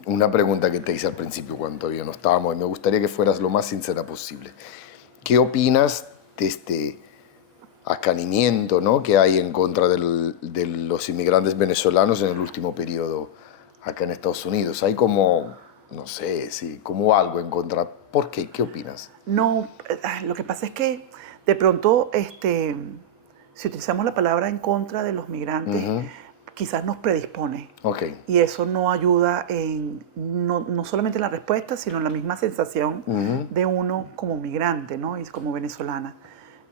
Una pregunta que te hice al principio cuando todavía no estábamos, y me gustaría que fueras lo más sincera posible. ¿Qué opinas de este acanimiento, ¿no?, que hay en contra de los inmigrantes venezolanos en el último periodo acá en Estados Unidos? Hay como, no sé, como algo en contra. ¿Por qué? ¿Qué opinas? No, lo que pasa es que de pronto, si utilizamos la palabra en contra de los migrantes, quizás nos predispone. Y eso no ayuda no solamente en la respuesta, sino en la misma sensación de uno como migrante, ¿no?, y como venezolana.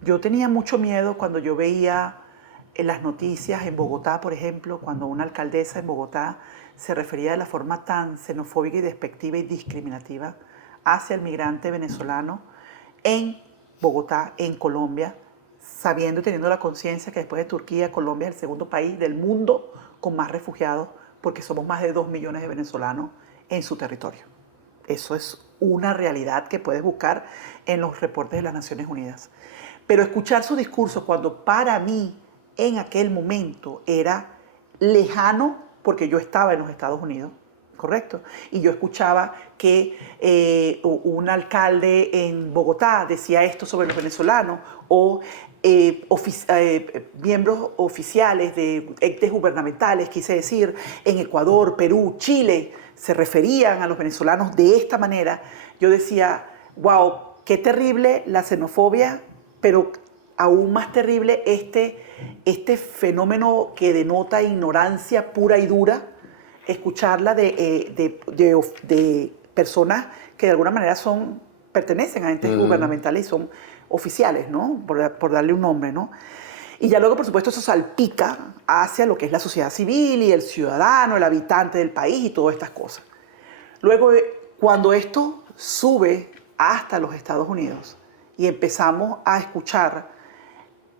Yo tenía mucho miedo cuando yo veía en las noticias en Bogotá, por ejemplo, cuando una alcaldesa en Bogotá se refería de la forma tan xenofóbica y despectiva y discriminativa hacia el migrante venezolano en Bogotá, en Colombia, sabiendo y teniendo la conciencia que después de Turquía, Colombia es el segundo país del mundo con más refugiados, porque somos más de 2 millones de venezolanos en su territorio. Eso es una realidad que puedes buscar en los reportes de las Naciones Unidas. Pero escuchar su discurso cuando para mí en aquel momento era lejano, porque yo estaba en los Estados Unidos, ¿correcto? Y yo escuchaba que un alcalde en Bogotá decía esto sobre los venezolanos, o miembros oficiales de entes gubernamentales, quise decir, en Ecuador, Perú, Chile, se referían a los venezolanos de esta manera. Yo decía, wow, qué terrible la xenofobia, pero aún más terrible este fenómeno que denota ignorancia pura y dura, escucharla de personas que de alguna manera pertenecen a entes gubernamentales y son oficiales, ¿no?, por darle un nombre, ¿no? Y ya luego, por supuesto, eso salpica hacia lo que es la sociedad civil y el ciudadano, el habitante del país y todas estas cosas. Luego, cuando esto sube hasta los Estados Unidos y empezamos a escuchar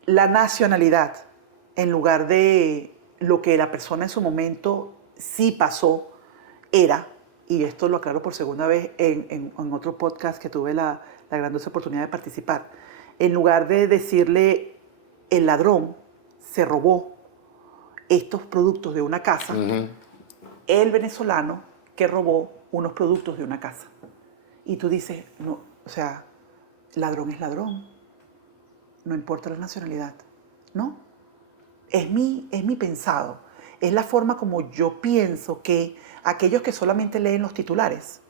la nacionalidad en lugar de lo que la persona en su momento sí pasó, y esto lo aclaro por segunda vez en otro podcast que tuve la grandiosa oportunidad de participar, en lugar de decirle el ladrón se robó estos productos de una casa, el venezolano que robó unos productos de una casa. Y tú dices, no, o sea, ladrón es ladrón, no importa la nacionalidad, ¿no? Es mi pensado, es la forma como yo pienso que aquellos que solamente leen los titulares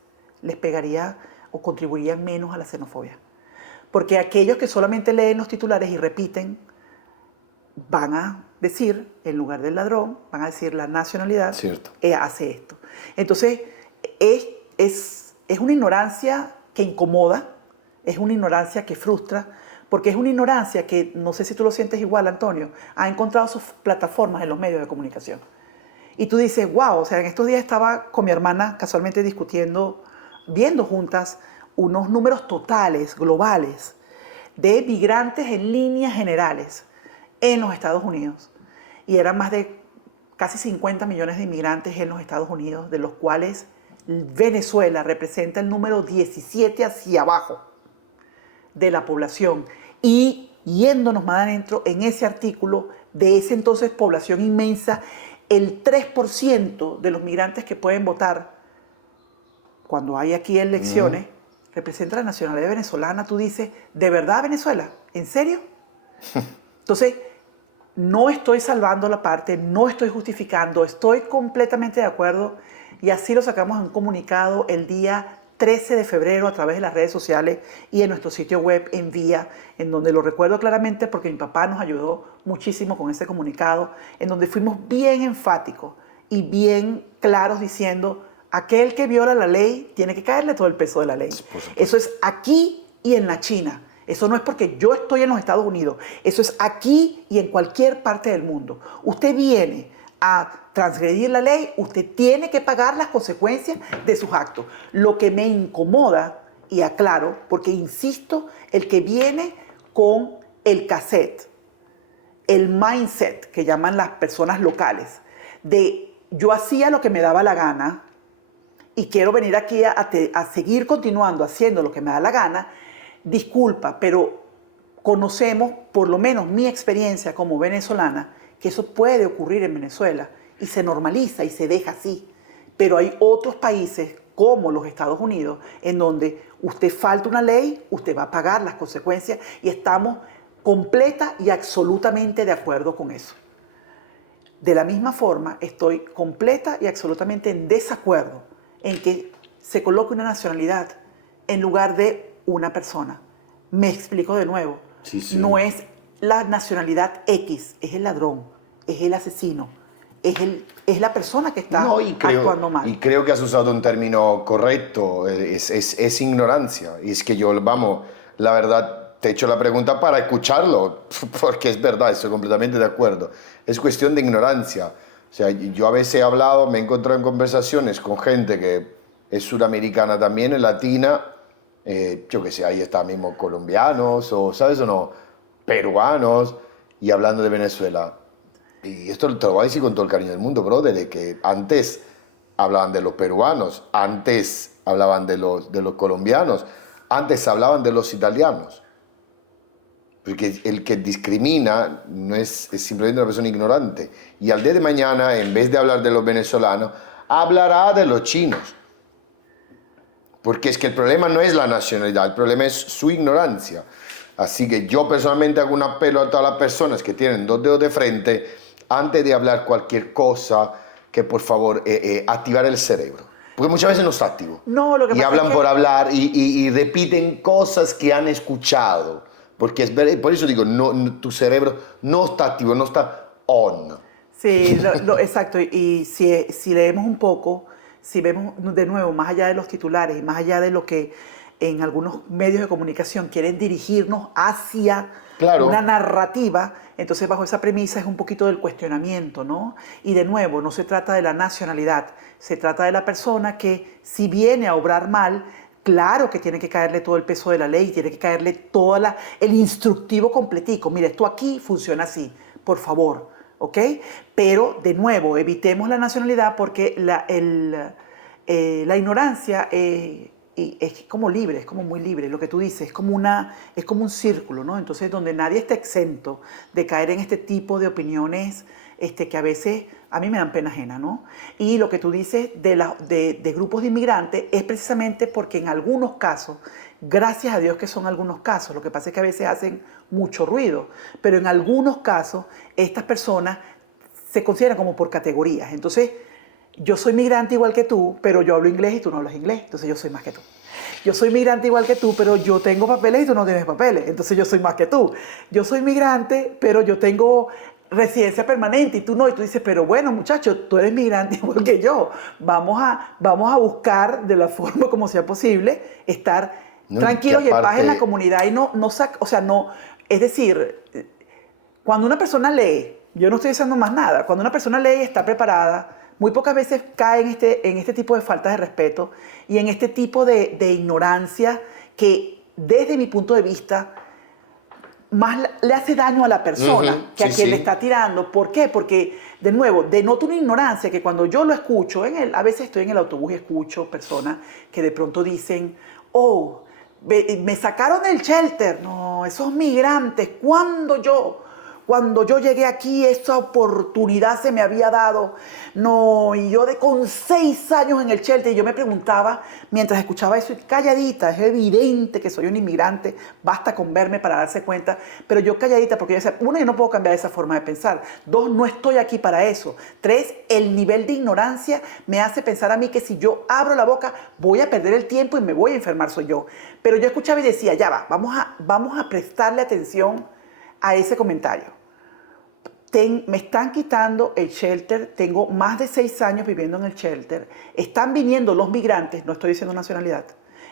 les pegaría o contribuirían menos a la xenofobia. Porque aquellos que solamente leen los titulares y repiten, van a decir, en lugar del ladrón, van a decir la nacionalidad hace esto. Entonces, es una ignorancia que incomoda, es una ignorancia que frustra, porque es una ignorancia que, no sé si tú lo sientes igual, Antonio, ha encontrado sus plataformas en los medios de comunicación. Y tú dices, wow, o sea, en estos días estaba con mi hermana casualmente discutiendo, viendo juntas unos números totales, globales, de migrantes en líneas generales en los Estados Unidos. Y eran más de casi 50 millones de inmigrantes en los Estados Unidos, de los cuales Venezuela representa el número 17 hacia abajo de la población. Y yéndonos más adentro, en ese artículo, de esa entonces población inmensa, el 3% de los migrantes que pueden votar cuando hay aquí elecciones representa la nacionalidad venezolana. Tú dices, ¿de verdad Venezuela? ¿En serio? Entonces, no estoy salvando la parte, no estoy justificando, estoy completamente de acuerdo y así lo sacamos en un comunicado el día 13 de febrero a través de las redes sociales y en nuestro sitio web en Vía, en donde lo recuerdo claramente porque mi papá nos ayudó muchísimo con ese comunicado, en donde fuimos bien enfáticos y bien claros diciendo, aquel que viola la ley tiene que caerle todo el peso de la ley. Eso es aquí y en la China. Eso no es porque yo estoy en los Estados Unidos. Eso es aquí y en cualquier parte del mundo. Usted viene a transgredir la ley, usted tiene que pagar las consecuencias de sus actos. Lo que me incomoda, y aclaro, porque insisto, el que viene con el cassette, el mindset que llaman las personas locales, de yo hacía lo que me daba la gana y quiero venir aquí a seguir continuando haciendo lo que me da la gana, disculpa, pero conocemos, por lo menos mi experiencia como venezolana, que eso puede ocurrir en Venezuela y se normaliza y se deja así. Pero hay otros países como los Estados Unidos en donde usted falta una ley, usted va a pagar las consecuencias y estamos completa y absolutamente de acuerdo con eso. De la misma forma, estoy completa y absolutamente en desacuerdo en que se coloque una nacionalidad en lugar de una persona. Me explico de nuevo. Sí. No es la nacionalidad X, es el ladrón, es el asesino, es la persona que está actuando mal. Y creo que has usado un término correcto, es ignorancia. Y es que yo, vamos, la verdad, te he hecho la pregunta para escucharlo, porque es verdad, estoy completamente de acuerdo. Es cuestión de ignorancia. O sea, yo a veces he hablado, me he encontrado en conversaciones con gente que es suramericana también, es latina, yo qué sé, ahí está mismo colombianos, o ¿sabes o no? Peruanos, y hablando de Venezuela. Y esto te lo voy a decir con todo el cariño del mundo, brother, de que antes hablaban de los peruanos, antes hablaban de los colombianos, antes hablaban de los italianos. Porque el que discrimina no es simplemente una persona ignorante. Y al día de mañana, en vez de hablar de los venezolanos, hablará de los chinos. Porque es que el problema no es la nacionalidad, el problema es su ignorancia. Así que yo personalmente hago un apelo a todas las personas que tienen dos dedos de frente, antes de hablar cualquier cosa, que por favor activar el cerebro. Porque muchas veces no está activo. No, lo que y pasa hablan es que... por hablar y repiten cosas que han escuchado. Porque es verdad, por eso digo, tu cerebro no está activo, no está on. Sí, exacto. Y si leemos un poco, si vemos de nuevo, más allá de los titulares y más allá de lo que en algunos medios de comunicación quieren dirigirnos hacia una narrativa, entonces bajo esa premisa es un poquito del cuestionamiento, ¿no? Y de nuevo, no se trata de la nacionalidad, se trata de la persona que si viene a obrar mal, claro que tiene que caerle todo el peso de la ley, tiene que caerle todo el instructivo completico. Mire, esto aquí funciona así, por favor, ¿ok? Pero, de nuevo, evitemos la nacionalidad porque la ignorancia y es como libre, es como muy libre, lo que tú dices, es como un círculo, ¿no? Entonces, donde nadie está exento de caer en este tipo de opiniones que a veces a mí me dan pena ajena, ¿no? Y lo que tú dices de grupos de inmigrantes es precisamente porque en algunos casos, gracias a Dios que son algunos casos, lo que pasa es que a veces hacen mucho ruido, pero en algunos casos estas personas se consideran como por categorías. Entonces, yo soy migrante igual que tú, pero yo hablo inglés y tú no hablas inglés, entonces yo soy más que tú. Yo soy migrante igual que tú, pero yo tengo papeles y tú no tienes papeles, entonces yo soy más que tú. Yo soy migrante, pero yo tengo residencia permanente y tú no, y tú dices, pero bueno, muchacho, tú eres migrante igual que yo. Vamos a buscar de la forma como sea posible estar tranquilos y en paz en la comunidad y es decir, cuando una persona lee, yo no estoy diciendo más nada, cuando una persona lee y está preparada, muy pocas veces cae en este tipo de faltas de respeto y en este tipo de ignorancia que desde mi punto de vista más le hace daño a la persona que a quien le está tirando. ¿Por qué? Porque, de nuevo, denota una ignorancia que cuando yo lo escucho, a veces estoy en el autobús y escucho personas que de pronto dicen, oh, me sacaron del shelter. No, esos migrantes, cuando yo llegué aquí, esa oportunidad se me había dado. No, y yo con 6 años en el shelter, y yo me preguntaba, mientras escuchaba eso, calladita, es evidente que soy un inmigrante, basta con verme para darse cuenta, pero yo calladita, porque yo decía, uno, yo no puedo cambiar esa forma de pensar. 2, no estoy aquí para eso. 3, el nivel de ignorancia me hace pensar a mí que si yo abro la boca, voy a perder el tiempo y me voy a enfermar, soy yo. Pero yo escuchaba y decía, ya va, vamos a prestarle atención a ese comentario. Me están quitando el shelter, tengo más de 6 años viviendo en el shelter, están viniendo los migrantes, no estoy diciendo nacionalidad,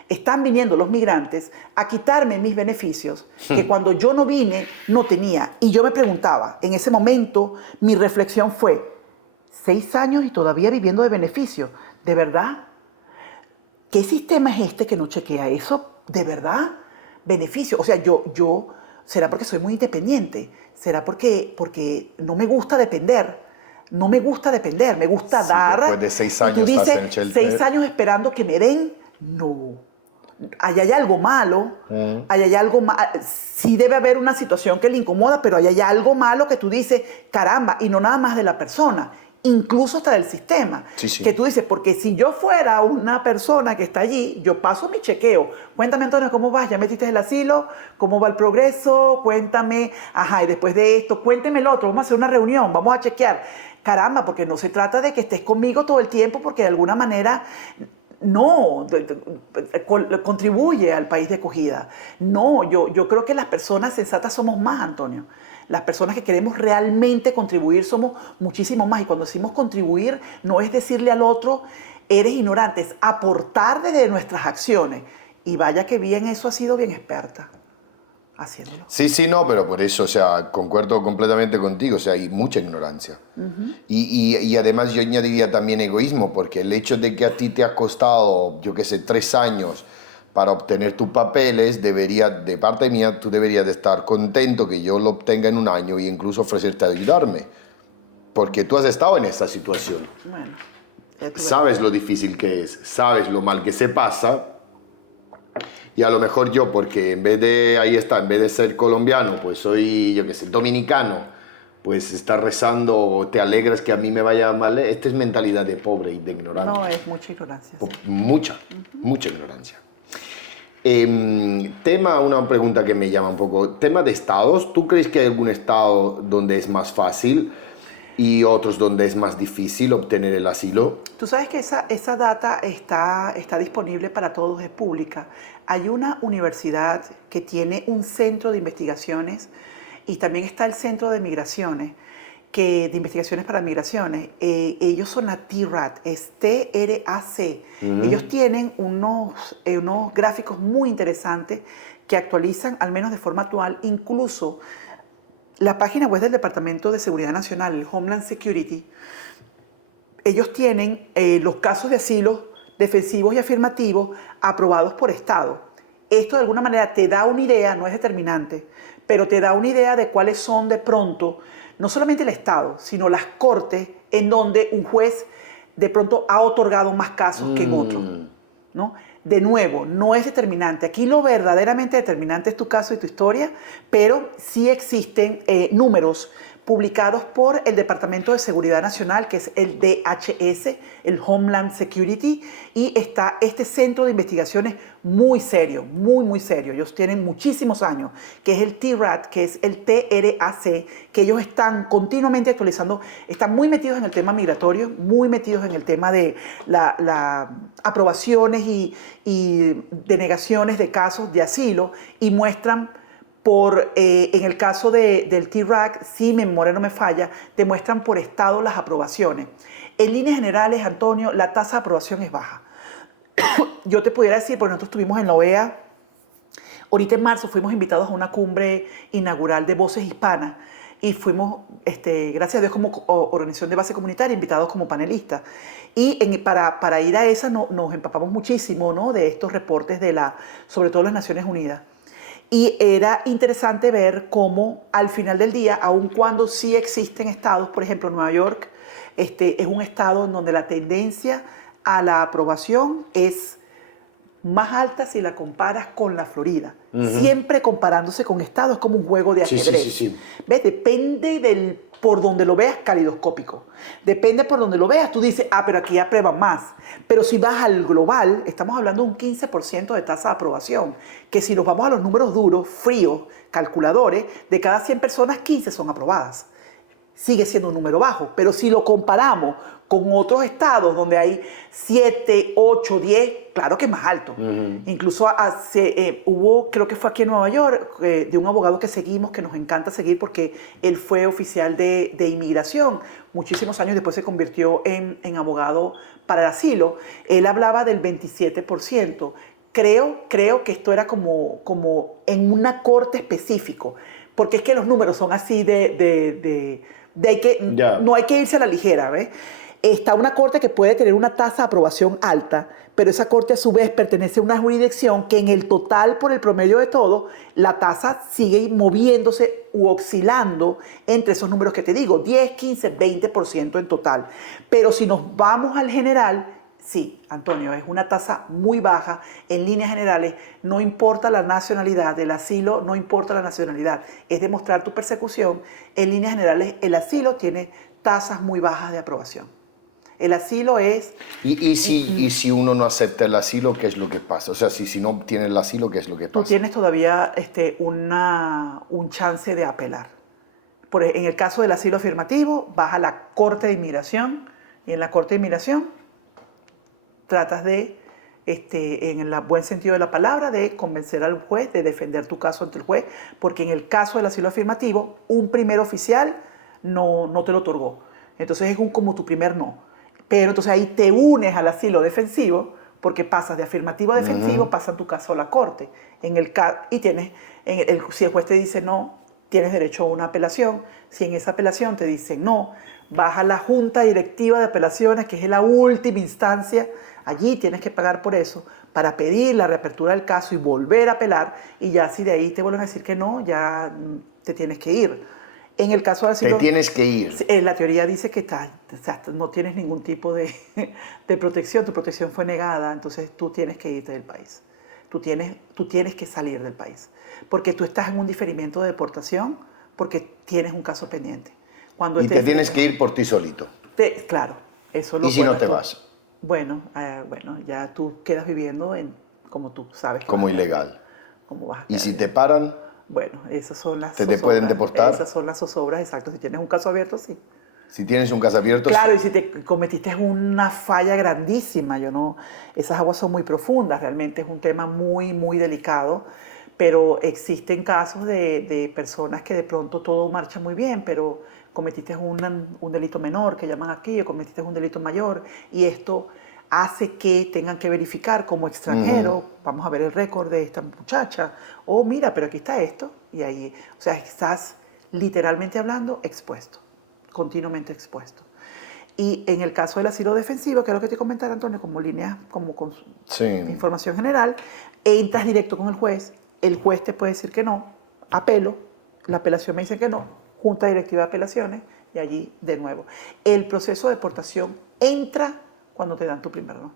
están viniendo los migrantes a quitarme mis beneficios que cuando yo no vine no tenía. Y yo me preguntaba, en ese momento mi reflexión fue, 6 años y todavía viviendo de beneficios, ¿de verdad? ¿Qué sistema es este que no chequea eso? ¿De verdad? ¿Beneficio? O sea, yo ¿será porque soy muy independiente? ¿Será porque no me gusta depender? No me gusta depender, me gusta dar. Después de 6 años tú dices, estás en el shelter. 6 años esperando que me den. No. Allá hay algo malo. Allá hay algo malo. Sí debe haber una situación que le incomoda, pero allá hay algo malo que tú dices, caramba, y no nada más de la persona, incluso hasta del sistema. Sí. Que tú dices, porque si yo fuera una persona que está allí, yo paso mi chequeo. Cuéntame, Antonio, ¿cómo vas? ¿Ya metiste el asilo? ¿Cómo va el progreso? Cuéntame, y después de esto, cuénteme el otro, vamos a hacer una reunión, vamos a chequear. Caramba, porque no se trata de que estés conmigo todo el tiempo, porque de alguna manera no contribuye al país de acogida. No, yo creo que las personas sensatas somos más, Antonio. Las personas que queremos realmente contribuir somos muchísimo más. Y cuando decimos contribuir, no es decirle al otro, eres ignorante, es aportar desde nuestras acciones. Y vaya que bien, eso ha sido bien experta haciéndolo. Sí, no, pero por eso, o sea, concuerdo completamente contigo, o sea, hay mucha ignorancia. Y además yo añadiría también egoísmo, porque el hecho de que a ti te ha costado, yo qué sé, 3 años para obtener tus papeles, de parte mía, tú deberías de estar contento que yo lo obtenga en 1 año e incluso ofrecerte ayudarme, porque tú has estado en esa situación. Bueno, sabes lo difícil que es, sabes lo mal que se pasa, y a lo mejor yo, porque en vez de ser colombiano, pues soy, yo qué sé, dominicano, pues estás rezando, te alegras que a mí me vaya mal. Esta es mentalidad de pobre y de ignorante. No, es mucha ignorancia. Sí. Mucha ignorancia. Una pregunta que me llama un poco, tema de estados. ¿Tú crees que hay algún estado donde es más fácil y otros donde es más difícil obtener el asilo? Tú sabes que esa data está disponible para todos, es pública. Hay una universidad que tiene un centro de investigaciones y también está el centro de migraciones, de investigaciones para migraciones. Ellos son la TRAC, es TRAC. Ellos tienen unos gráficos muy interesantes que actualizan, al menos de forma actual, incluso la página web del Departamento de Seguridad Nacional, el Homeland Security. Ellos tienen los casos de asilo defensivos y afirmativos aprobados por Estado. Esto de alguna manera te da una idea, no es determinante, pero te da una idea de cuáles son de pronto, no solamente el Estado, sino las cortes en donde un juez de pronto ha otorgado más casos que en otros. ¿no? De nuevo, no es determinante. Aquí lo verdaderamente determinante es tu caso y tu historia, pero sí existen números publicados por el Departamento de Seguridad Nacional, que es el DHS, el Homeland Security, y está este centro de investigaciones muy serio, muy serio. Ellos tienen muchísimos años, que es el TRAC, que es el TRAC, que ellos están continuamente actualizando, están muy metidos en el tema migratorio, muy metidos en el tema de las aprobaciones y denegaciones de casos de asilo, y muestran en el caso del TRAC, si mi memoria no me falla, demuestran por estado las aprobaciones. En líneas generales, Antonio, la tasa de aprobación es baja. Yo te pudiera decir, porque nosotros estuvimos en la OEA, ahorita en marzo fuimos invitados a una cumbre inaugural de Voces Hispanas y fuimos, gracias a Dios, como organización de base comunitaria, invitados como panelistas. Y para ir a esa nos empapamos muchísimo, ¿no?, de estos reportes sobre todo las Naciones Unidas. Y era interesante ver cómo al final del día, aun cuando sí existen estados, por ejemplo, Nueva York es un estado en donde la tendencia a la aprobación es más alta si la comparas con la Florida. Siempre comparándose con estados es como un juego de ajedrez. Sí. ¿Ves? Depende por donde lo veas, calidoscópico. Depende por donde lo veas, tú dices, pero aquí aprueban más. Pero si vas al global, estamos hablando de un 15% de tasa de aprobación, que si nos vamos a los números duros, fríos, calculadores, de cada 100 personas, 15 son aprobadas. Sigue siendo un número bajo, pero si lo comparamos con otros estados donde hay 7, 8, 10, claro que es más alto. Incluso hubo, creo que fue aquí en Nueva York, de un abogado que seguimos, que nos encanta seguir porque él fue oficial de inmigración. Muchísimos años después se convirtió en abogado para el asilo. Él hablaba del 27%. Creo que esto era como en una corte específico, porque es que los números son así no hay que irse a la ligera, ¿ves? Está una corte que puede tener una tasa de aprobación alta, pero esa corte a su vez pertenece a una jurisdicción que en el total, por el promedio de todo, la tasa sigue moviéndose u oscilando entre esos números que te digo, 10, 15, 20% en total. Pero si nos vamos al general, sí, Antonio, es una tasa muy baja. En líneas generales, no importa la nacionalidad del asilo, no importa la nacionalidad, es demostrar tu persecución. En líneas generales, el asilo tiene tasas muy bajas de aprobación. El asilo es... ¿Y si uno no acepta el asilo, qué es lo que pasa? O sea, si no obtiene el asilo, ¿qué es lo que pasa? Tú tienes todavía un chance de apelar. En el caso del asilo afirmativo, vas a la Corte de Inmigración, y en la Corte de Inmigración tratas de, en el buen sentido de la palabra, de convencer al juez, de defender tu caso ante el juez, porque en el caso del asilo afirmativo, un primer oficial no te lo otorgó. Entonces es como tu primer no. Pero entonces ahí te unes al asilo defensivo, porque pasas de afirmativo a defensivo, pasa tu caso a la corte. Si el juez te dice no, tienes derecho a una apelación. Si en esa apelación te dicen no, vas a la Junta Directiva de Apelaciones, que es la última instancia. Allí tienes que pagar por eso para pedir la reapertura del caso y volver a apelar. Y ya si de ahí te vuelven a decir que no, ya te tienes que ir. En el caso de asilo, te tienes que ir. La teoría dice que no tienes ningún tipo de protección, tu protección fue negada, entonces tú tienes que irte del país. Tú tienes que salir del país, porque tú estás en un diferimiento de deportación, porque tienes un caso pendiente. Y te tienes que ir por ti solito. Claro, eso lo ¿Y si no te tú. vas? Bueno, ya tú quedas viviendo como tú sabes. Como ilegal. Cómo vas a ¿Y si quedar. te paran? Bueno, esas son las ¿Te pueden deportar? Esas son las zozobras, exacto. Si tienes un caso abierto, sí. Si tienes un caso abierto... Claro, sí. y si te cometiste una falla grandísima, esas aguas son muy profundas, realmente es un tema muy, muy delicado, pero existen casos de personas que de pronto todo marcha muy bien, pero cometiste un delito menor, que llaman aquí, o cometiste un delito mayor, y esto hace que tengan que verificar como extranjero, vamos a ver el récord de esta muchacha, mira, pero aquí está esto, y ahí, o sea, estás literalmente hablando expuesto, continuamente expuesto. Y en el caso del asilo defensivo, que es lo que te comentaba, Antonio, como línea, como con información general, entras directo con el juez te puede decir que no, apelo, la apelación me dice que no, Junta Directiva de Apelaciones, y allí de nuevo. El proceso de deportación entra cuando te dan tu primer no.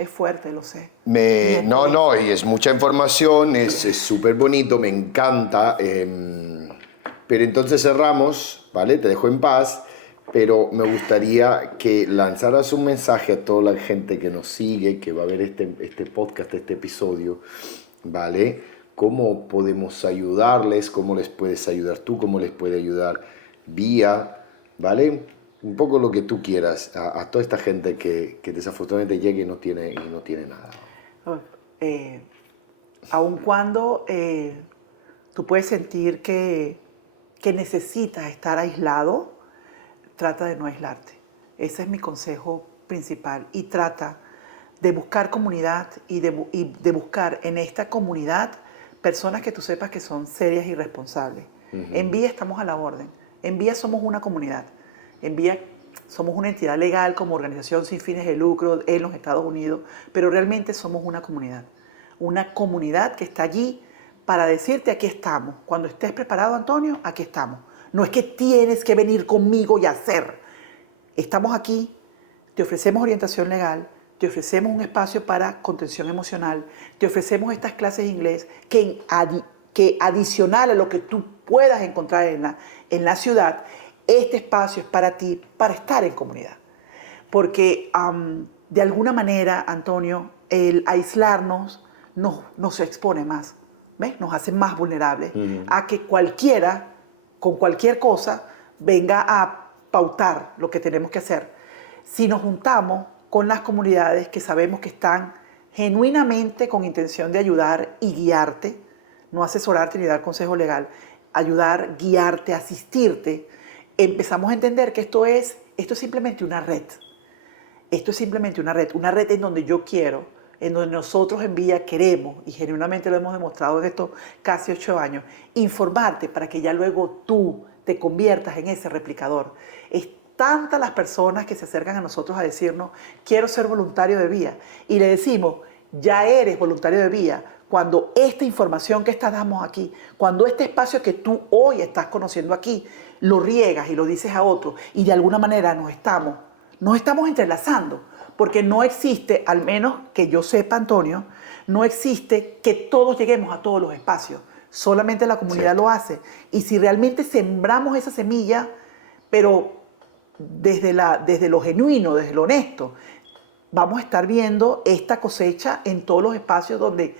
Es fuerte, lo sé. No, y es mucha información, es súper bonito, me encanta. Pero entonces cerramos, ¿vale? Te dejo en paz, pero me gustaría que lanzaras un mensaje a toda la gente que nos sigue, que va a ver este podcast, este episodio, ¿vale? ¿Cómo podemos ayudarles? ¿Cómo les puedes ayudar tú? ¿Cómo les puede ayudar Vía? ¿Vale? Un poco lo que tú quieras a toda esta gente que desafortunadamente llega y no tiene nada. Aun cuando tú puedes sentir que necesitas estar aislado, trata de no aislarte. Ese es mi consejo principal. Y trata de buscar comunidad y de buscar en esta comunidad personas que tú sepas que son serias y responsables. En Vía estamos a la orden. En Vía somos una comunidad. En Vía somos una entidad legal como organización sin fines de lucro en los Estados Unidos, pero realmente somos una comunidad. Una comunidad que está allí para decirte aquí estamos. Cuando estés preparado, Antonio, aquí estamos. No es que tienes que venir conmigo y hacer. Estamos aquí, te ofrecemos orientación legal, te ofrecemos un espacio para contención emocional, te ofrecemos estas clases de inglés que adicional a lo que tú puedas encontrar en la ciudad, este espacio es para ti, para estar en comunidad. Porque de alguna manera, Antonio, el aislarnos nos expone más, ¿ves? Nos hace más vulnerables a que cualquiera, con cualquier cosa, venga a pautar lo que tenemos que hacer. Si nos juntamos con las comunidades que sabemos que están genuinamente con intención de ayudar y guiarte, no asesorarte ni dar consejo legal, ayudar, guiarte, asistirte, empezamos a entender que esto es simplemente una red. Esto es simplemente una red en donde yo quiero, en donde nosotros en Vía queremos, y genuinamente lo hemos demostrado en estos casi 8 años, informarte para que ya luego tú te conviertas en ese replicador. Es tantas las personas que se acercan a nosotros a decirnos, quiero ser voluntario de Vía, y le decimos, ya eres voluntario de Vía, cuando esta información que damos aquí, cuando este espacio que tú hoy estás conociendo aquí, lo riegas y lo dices a otro, y de alguna manera nos estamos entrelazando, porque no existe, al menos que yo sepa, Antonio, no existe que todos lleguemos a todos los espacios, solamente la comunidad lo hace, y si realmente sembramos esa semilla, pero desde lo genuino, desde lo honesto, vamos a estar viendo esta cosecha en todos los espacios donde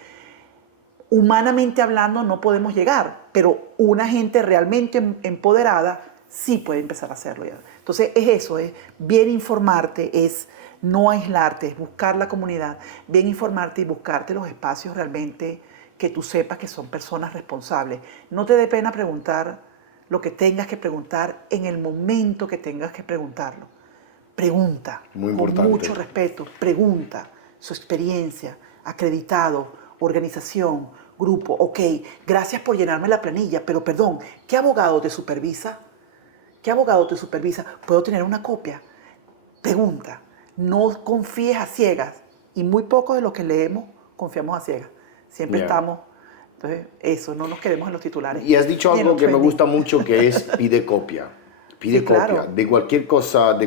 humanamente hablando no podemos llegar, pero una gente realmente empoderada sí puede empezar a hacerlo ya. Entonces es eso, es bien informarte, es no aislarte, es buscar la comunidad, bien informarte y buscarte los espacios realmente que tú sepas que son personas responsables. No te dé pena preguntar lo que tengas que preguntar en el momento que tengas que preguntarlo. Pregunta, muy con importante. mucho respeto, pregunta su experiencia, acreditado, organización, grupo, ok, gracias por llenarme la planilla, pero perdón, ¿qué abogado te supervisa? ¿Qué abogado te supervisa? ¿Puedo tener una copia? Pregunta, no confíes a ciegas, y muy poco de lo que leemos confiamos a ciegas. Siempre estamos, entonces eso, no nos quedemos en los titulares. Y has dicho algo que me gusta mucho, que es pide copia. Pide Sí, copia. claro. De cualquier cosa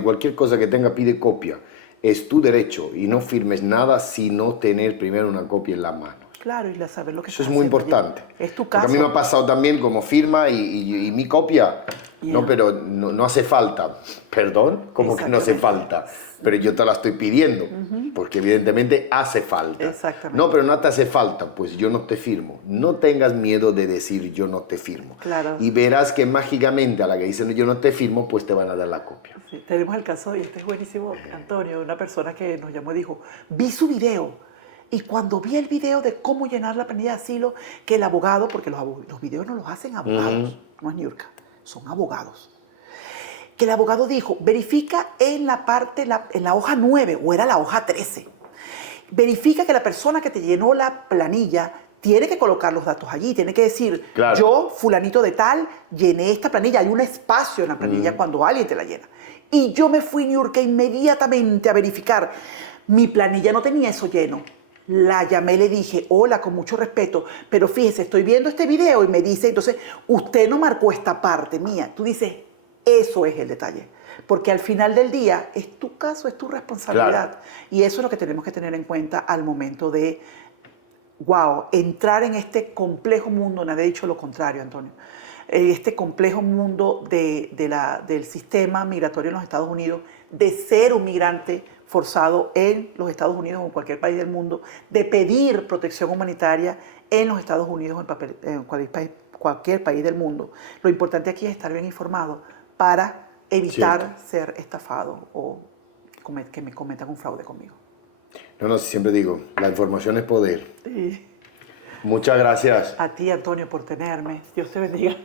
que tenga, pide copia. Es tu derecho, y no firmes nada sin no tener primero una copia en la mano. Claro, y saber lo que Eso es estás muy haciendo importante. allí. Es tu Porque caso. a mí me ha pasado también como firma y mi copia. Yeah. No, pero no hace falta. ¿Perdón? Como que no hace falta. Pero yo te la estoy pidiendo. Porque evidentemente hace falta. Exactamente. No, pero no te hace falta. Pues yo no te firmo. No tengas miedo de decir yo no te firmo. Claro. Y verás que mágicamente a la que dicen yo no te firmo, pues te van a dar la copia. Sí, tenemos el caso, y este es buenísimo, Antonio, una persona que nos llamó y dijo, vi su video. Y cuando vi el video de cómo llenar la planilla de asilo, que el abogado, porque los videos no los hacen abogados, no es Niurka, son abogados. Que el abogado dijo, verifica en la hoja 9, o era la hoja 13. Verifica que la persona que te llenó la planilla tiene que colocar los datos allí, tiene que decir, Claro. yo, fulanito de tal, llené esta planilla. Hay un espacio en la planilla cuando alguien te la llena. Y yo me fui, Niurka, inmediatamente a verificar. Mi planilla no tenía eso lleno. La llamé y le dije, hola, con mucho respeto, pero fíjese, estoy viendo este video, y me dice, entonces, usted no marcó esta parte mía. Tú dices, eso es el detalle. porque al final del día es tu caso, es tu responsabilidad. Y eso es lo que tenemos que tener en cuenta al momento de, wow, entrar en este complejo mundo. Nadie ha dicho lo contrario, Antonio. Este complejo mundo del sistema migratorio en los Estados Unidos, de ser un migrante forzado en los Estados Unidos o en cualquier país del mundo, de pedir protección humanitaria en los Estados Unidos o en cualquier país del mundo. Lo importante aquí es estar bien informado para evitar ser estafado o que me cometan un fraude conmigo. No, siempre digo, la información es poder. Sí. Muchas gracias. A ti, Antonio, por tenerme. Dios te bendiga.